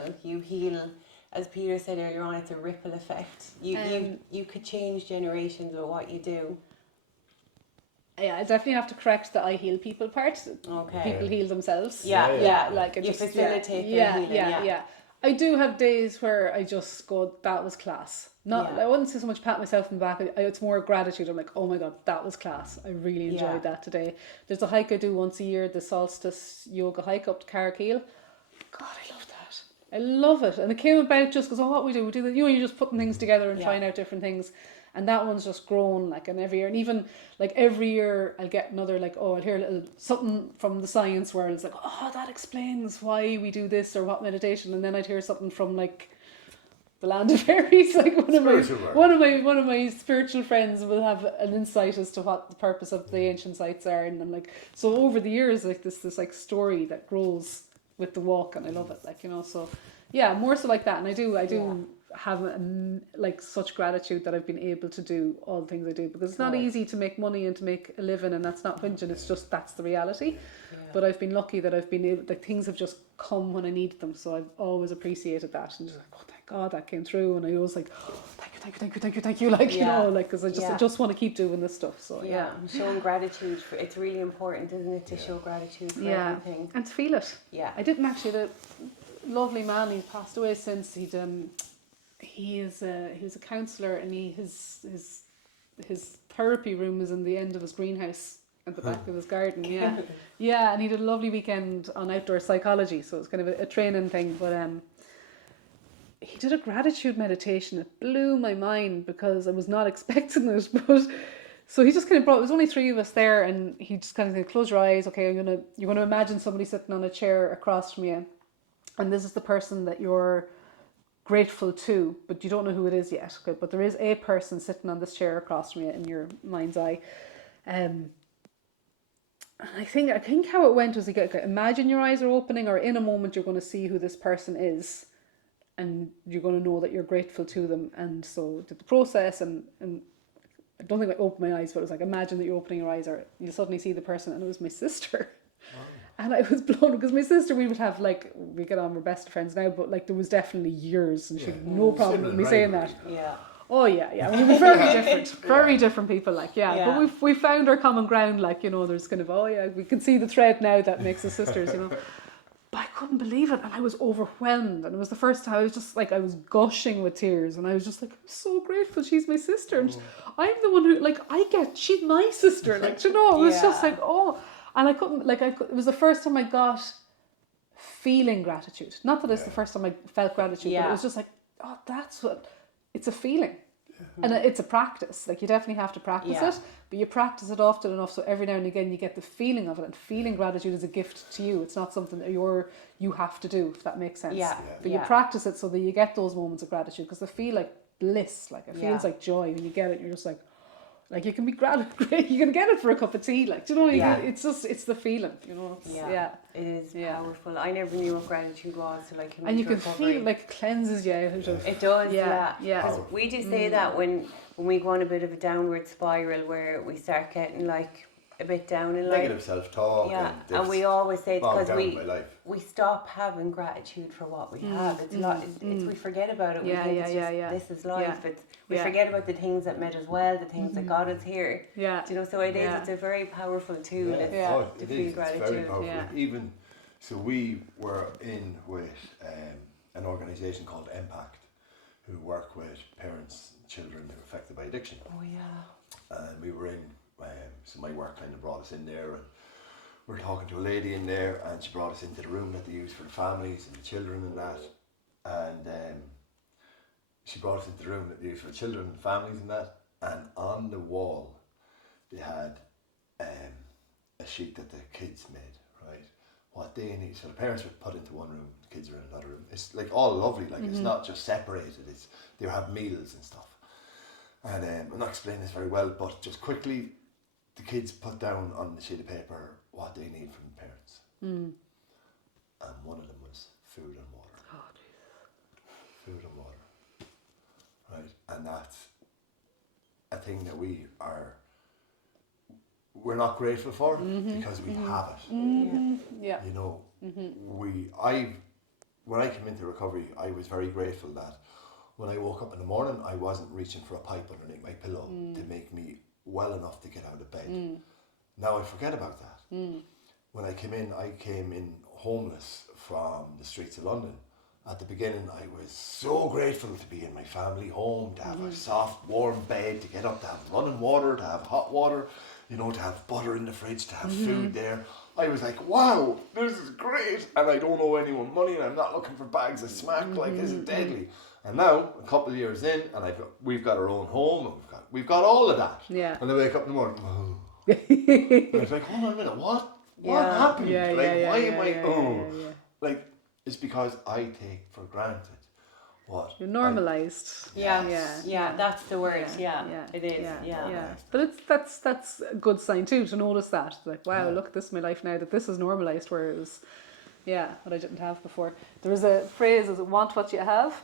as Peter said earlier on, it's a ripple effect. You could change generations with what you do. Yeah, I definitely have to correct the I heal people part. Okay. People heal themselves. Yeah. Like You facilitate their healing. Yeah. I do have days where I just go, that was class. I wouldn't say so much pat myself in the back. It's more gratitude. I'm like, oh my God, that was class. I really enjoyed that today. There's a hike I do once a year, the solstice yoga hike up to Carrickeel. God, I love that. I love it. And it came about just because, what we do that, you're just putting things together and trying out different things. And that one's just grown like in every year. And even like every year I'll get another like, I'll hear a little something from the science world. It's like, that explains why we do this or what meditation. And then I'd hear something from like the land of fairies. Like one of my spiritual friends will have an insight as to what the purpose of the ancient sites are. And I'm like, so over the years, like this like story that grows with the walk, and I love it. Like, you know, so yeah, more so like that. And I do have like such gratitude that I've been able to do all the things I do, because it's not easy to make money and to make a living, and that's not whinging, it's just that's the reality. But I've been lucky that I've been able, like things have just come when I needed them, so I've always appreciated that, and just like, oh thank God that came through. And I was like, thank you, like you know, like, because I just want to keep doing this stuff. So showing gratitude it's really important, isn't it, to show gratitude for everything and to feel it. I didn't actually. The lovely man, he passed away since. He was a counsellor, and his therapy room is in the end of his greenhouse at the back of his garden. And he did a lovely weekend on outdoor psychology, so it's kind of a training thing. But he did a gratitude meditation. It blew my mind because I was not expecting it. But so he just kind of brought. It was only 3 of us there, and he just kind of said, "Close your eyes, okay? You're gonna imagine somebody sitting on a chair across from you, and this is the person that you're grateful to, but you don't know who it is yet. Okay? But there is a person sitting on this chair across from you in your mind's eye." And I think how it went was, you imagine your eyes are opening, or in a moment you're going to see who this person is, and you're going to know that you're grateful to them. And so did the process, and I don't think I opened my eyes, but it was like, imagine that you're opening your eyes, or you suddenly see the person, and it was my sister. And I was blown because my sister, we would have like, we get on, we're best friends now, but like there was definitely years and she had no problem with me saying that. Yeah. Oh yeah. We were very different, very different people, like, but we found our common ground, like, you know, there's kind of, we can see the thread now that makes us sisters, you know. But I couldn't believe it, and I was overwhelmed, and it was the first time I was just like, I was gushing with tears, and I was just like, I'm so grateful she's my sister, and I'm the one who, like, she's my sister, like, you know, it was just like, and I couldn't, like, it was the first time I got feeling gratitude. Not that it's the first time I felt gratitude, but it was just like, that's what, it's a feeling. And it's a practice. Like, you definitely have to practice it, but you practice it often enough so every now and again you get the feeling of it. And feeling gratitude is a gift to you. It's not something that you have to do, if that makes sense. But you practice it so that you get those moments of gratitude, because they feel like bliss. Like, it feels like joy when you get it. You're just like you can be great. You can get it for a cup of tea. Like, do you know? It's the feeling. You know. It is powerful. I never knew what gratitude was till I came and you into can recovery. feel like it cleanses you out of. It does. Yeah. 'Cause we do say that when we go on a bit of a downward spiral where we start getting like a bit down in life. Negative self-talk. And we always say it's because my we stop having gratitude for what we have. It's we forget about it. We think it's just, this is life. We forget about the things that made us well, the things that got us here. Do you know? So it's a very powerful tool. To feel gratitude. It's very powerful. Even so, we were in with an organisation called Impact, who work with parents, children who are affected by addiction. Oh yeah. And we were in. So my work kind of brought us in there, and we were talking to a lady in there, and she brought us into the room that they use for the families and the children and that, and she brought us into the room that they use for the children and families and that, and on the wall they had a sheet that the kids made, right? What they need, so the parents were put into one room, the kids were in another room. It's like all lovely, like it's not just separated, it's they have meals and stuff. And I'm not explaining this very well, but just quickly, the kids put down on the sheet of paper what they need from the parents. And one of them was food and water. Oh, Jesus. Food and water. Right? And that's a thing that we're not grateful for because we have it. You know, when I came into recovery, I was very grateful that when I woke up in the morning, I wasn't reaching for a pipe underneath my pillow to make me well enough to get out of bed. Now I forget about that. When I came in homeless from the streets of London. At the beginning, I was so grateful to be in my family home, to have a soft, warm bed, to get up, to have running water, to have hot water, you know, to have butter in the fridge, to have food there. I was like, wow, this is great. And I don't owe anyone money, and I'm not looking for bags of smack, like this is deadly. And now, a couple of years in, and we've got our own home, and we've got all of that. Yeah. And I wake up in the morning, and I was like, hold on a minute, what? What happened? Why am I? Like, it's because I take for granted what you're normalized. Yeah, that's the word. It is. But that's a good sign too, to notice that. Like, wow, look, this is my life now, that this is normalized, whereas what I didn't have before. There was a phrase, is it want what you have?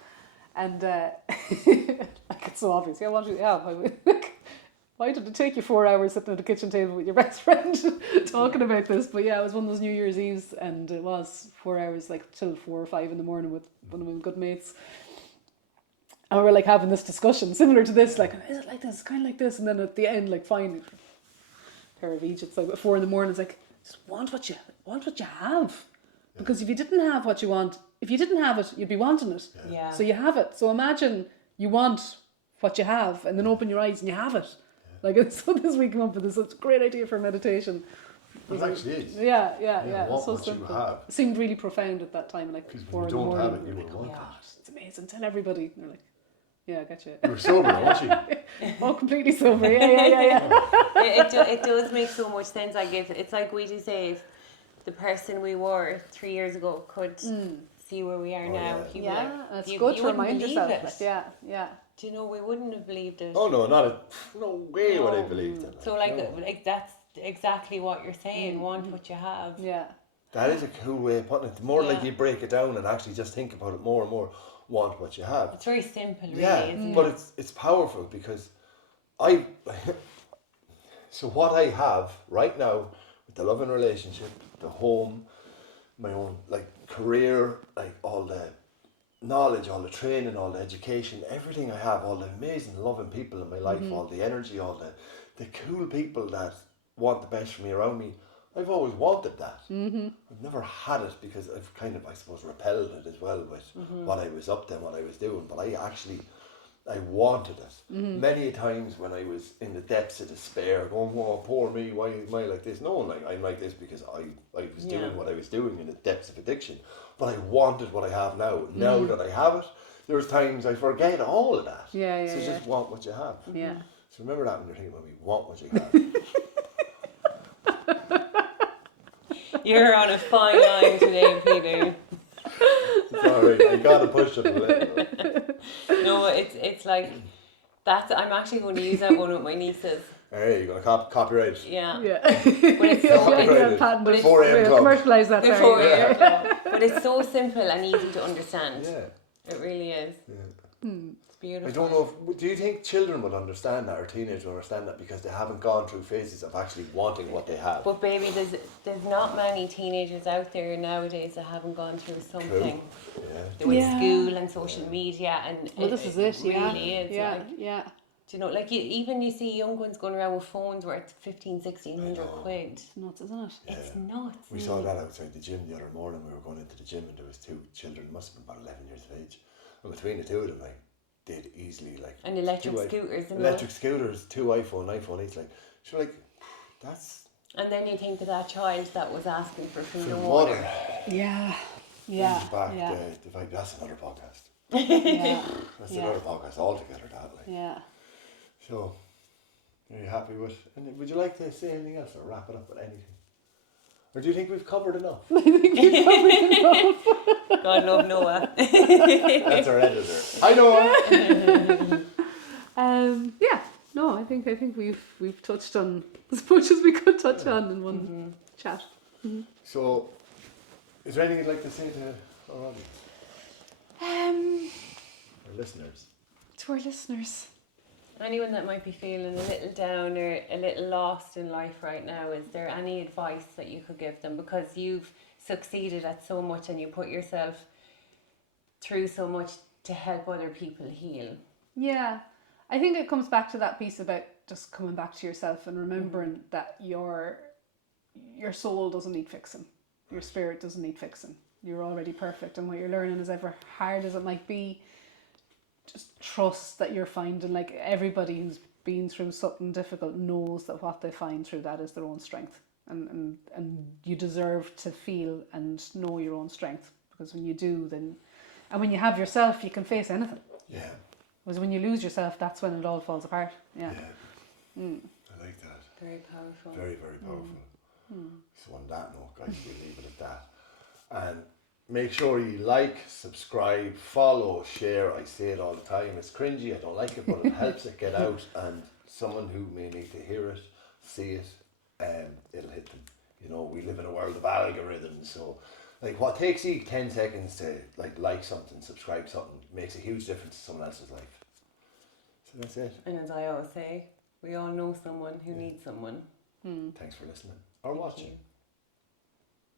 And like, it's so obvious. Yeah, want what you have. Why did it take you 4 hours sitting at the kitchen table with your best friend talking about this? But yeah, it was one of those New Year's Eves, and it was 4 hours, like till 4 or 5 in the morning with one of my good mates. And we were like having this discussion, similar to this, like, is it like this? Kind of like this. And then at the end, like, finally, pair of each, it's like at 4 in the morning, it's like, just want what you have. Because if you didn't have what you want, if you didn't have it, you'd be wanting it. Yeah. So you have it. So imagine you want what you have, and then open your eyes and you have it. Like, so this week come up with this, such a great idea for meditation. It actually is. Yeah. Want so what simple. you have. It seemed really profound at that time, like 4 in the morning. Because when you don't have it, you like, will want God, it's amazing. Tell everybody. And they're like, yeah, I get you. You were sober, weren't you? Oh, completely sober. Yeah. It does make so much sense. Like, it's like we do say, if the person we were 3 years ago could see where we are now, he'd be like, it's you good to wouldn't remind believe yourself. it. Yeah. Do you know, we wouldn't have believed it. Oh no, no way would I believe that. So like that's exactly what you're saying. Want what you have. Yeah. That is a cool way of putting it. The more like you break it down and actually just think about it more and more, want what you have. It's very simple, really, isn't it? But it's powerful because so what I have right now with the loving relationship, the home, my own like career, like all the knowledge, all the training, all the education, everything I have, all the amazing loving people in my life, all the energy, all the cool people that want the best for me around me. I've always wanted that. I've never had it because I've kind of, I suppose, repelled it as well with what I was up to and what I was doing. But I wanted it. Many times when I was in the depths of despair, going, "Oh, poor me, why am I like this?" No, like I'm like this because I was doing what I was doing in the depths of addiction. But I wanted what I have now. Now that I have it, there's times I forget all of that. So just want what you have. Yeah. So remember that when you're thinking about me, want what you have. You're on a fine line today, Peter. It's alright, I gotta push it a little. No, it's like that's. I'm actually going to use that one with my nieces. Hey, you're gonna copyright. Yeah. Yeah. But it's so Copyrighted. patent, But it's 4 a.m. club. commercialise that. before sorry. yeah. But it's so simple and easy to understand. Yeah. It really is. It's beautiful. I don't know if, do you think children would understand that or teenagers would understand that because they haven't gone through phases of actually wanting what they have? But baby, there's not many teenagers out there nowadays that haven't gone through something with school and social media, and Well, this is it. really is. Yeah. Like, Yeah. do you know, like you see young ones going around with phones worth 1,500-1,600 quid. It's nuts, isn't it? It's nuts. We saw that outside the gym the other morning. We were going into the gym and there was 2 children, must have been about 11 years of age. And between the 2 of them, like, they'd easily like... And electric scooters. Electric scooters, 2 iPhone each. Like, so like, that's... And then you think of that child that was asking for food and water. water. Yeah. Yeah. Back Yeah. that's another podcast. Yeah. That's another podcast altogether, that. Like. Yeah. So, are you happy with... And would you like to say anything else or wrap it up with anything? Or do you think we've covered enough? God love Noah. That's our editor. Hi, Noah. Yeah. No, I think we've touched on as much as we could touch on in one chat. So, is there anything you'd like to say to our audience? Our listeners? To our listeners. Anyone that might be feeling a little down or a little lost in life right now, is there any advice that you could give them? Because you've succeeded at so much and you put yourself through so much to help other people heal. Yeah. I think it comes back to that piece about just coming back to yourself and remembering that your soul doesn't need fixing. Your spirit doesn't need fixing. You're already perfect, and what you're learning is ever hard as it might be, just trust that you're finding, like everybody who's been through something difficult knows that what they find through that is their own strength, and you deserve to feel and know your own strength, because when you do, then, and when you have yourself, you can face anything. Yeah. Because when you lose yourself, that's when it all falls apart. Yeah. I like that. Very powerful. Very, very powerful. So on that note, guys, we'll leave it at that. And make sure you like, subscribe, follow, share. I say it all the time. It's cringy. I don't like it, but it helps it get out. And someone who may need to hear it, see it, it'll hit them. You know, we live in a world of algorithms. So, like, what takes you 10 seconds to like something, subscribe something, makes a huge difference to someone else's life. So that's it. And as I always say, we all know someone who needs someone. Thanks for listening or watching.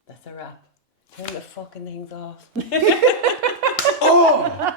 That's a wrap. Turn the fucking things off. Oh!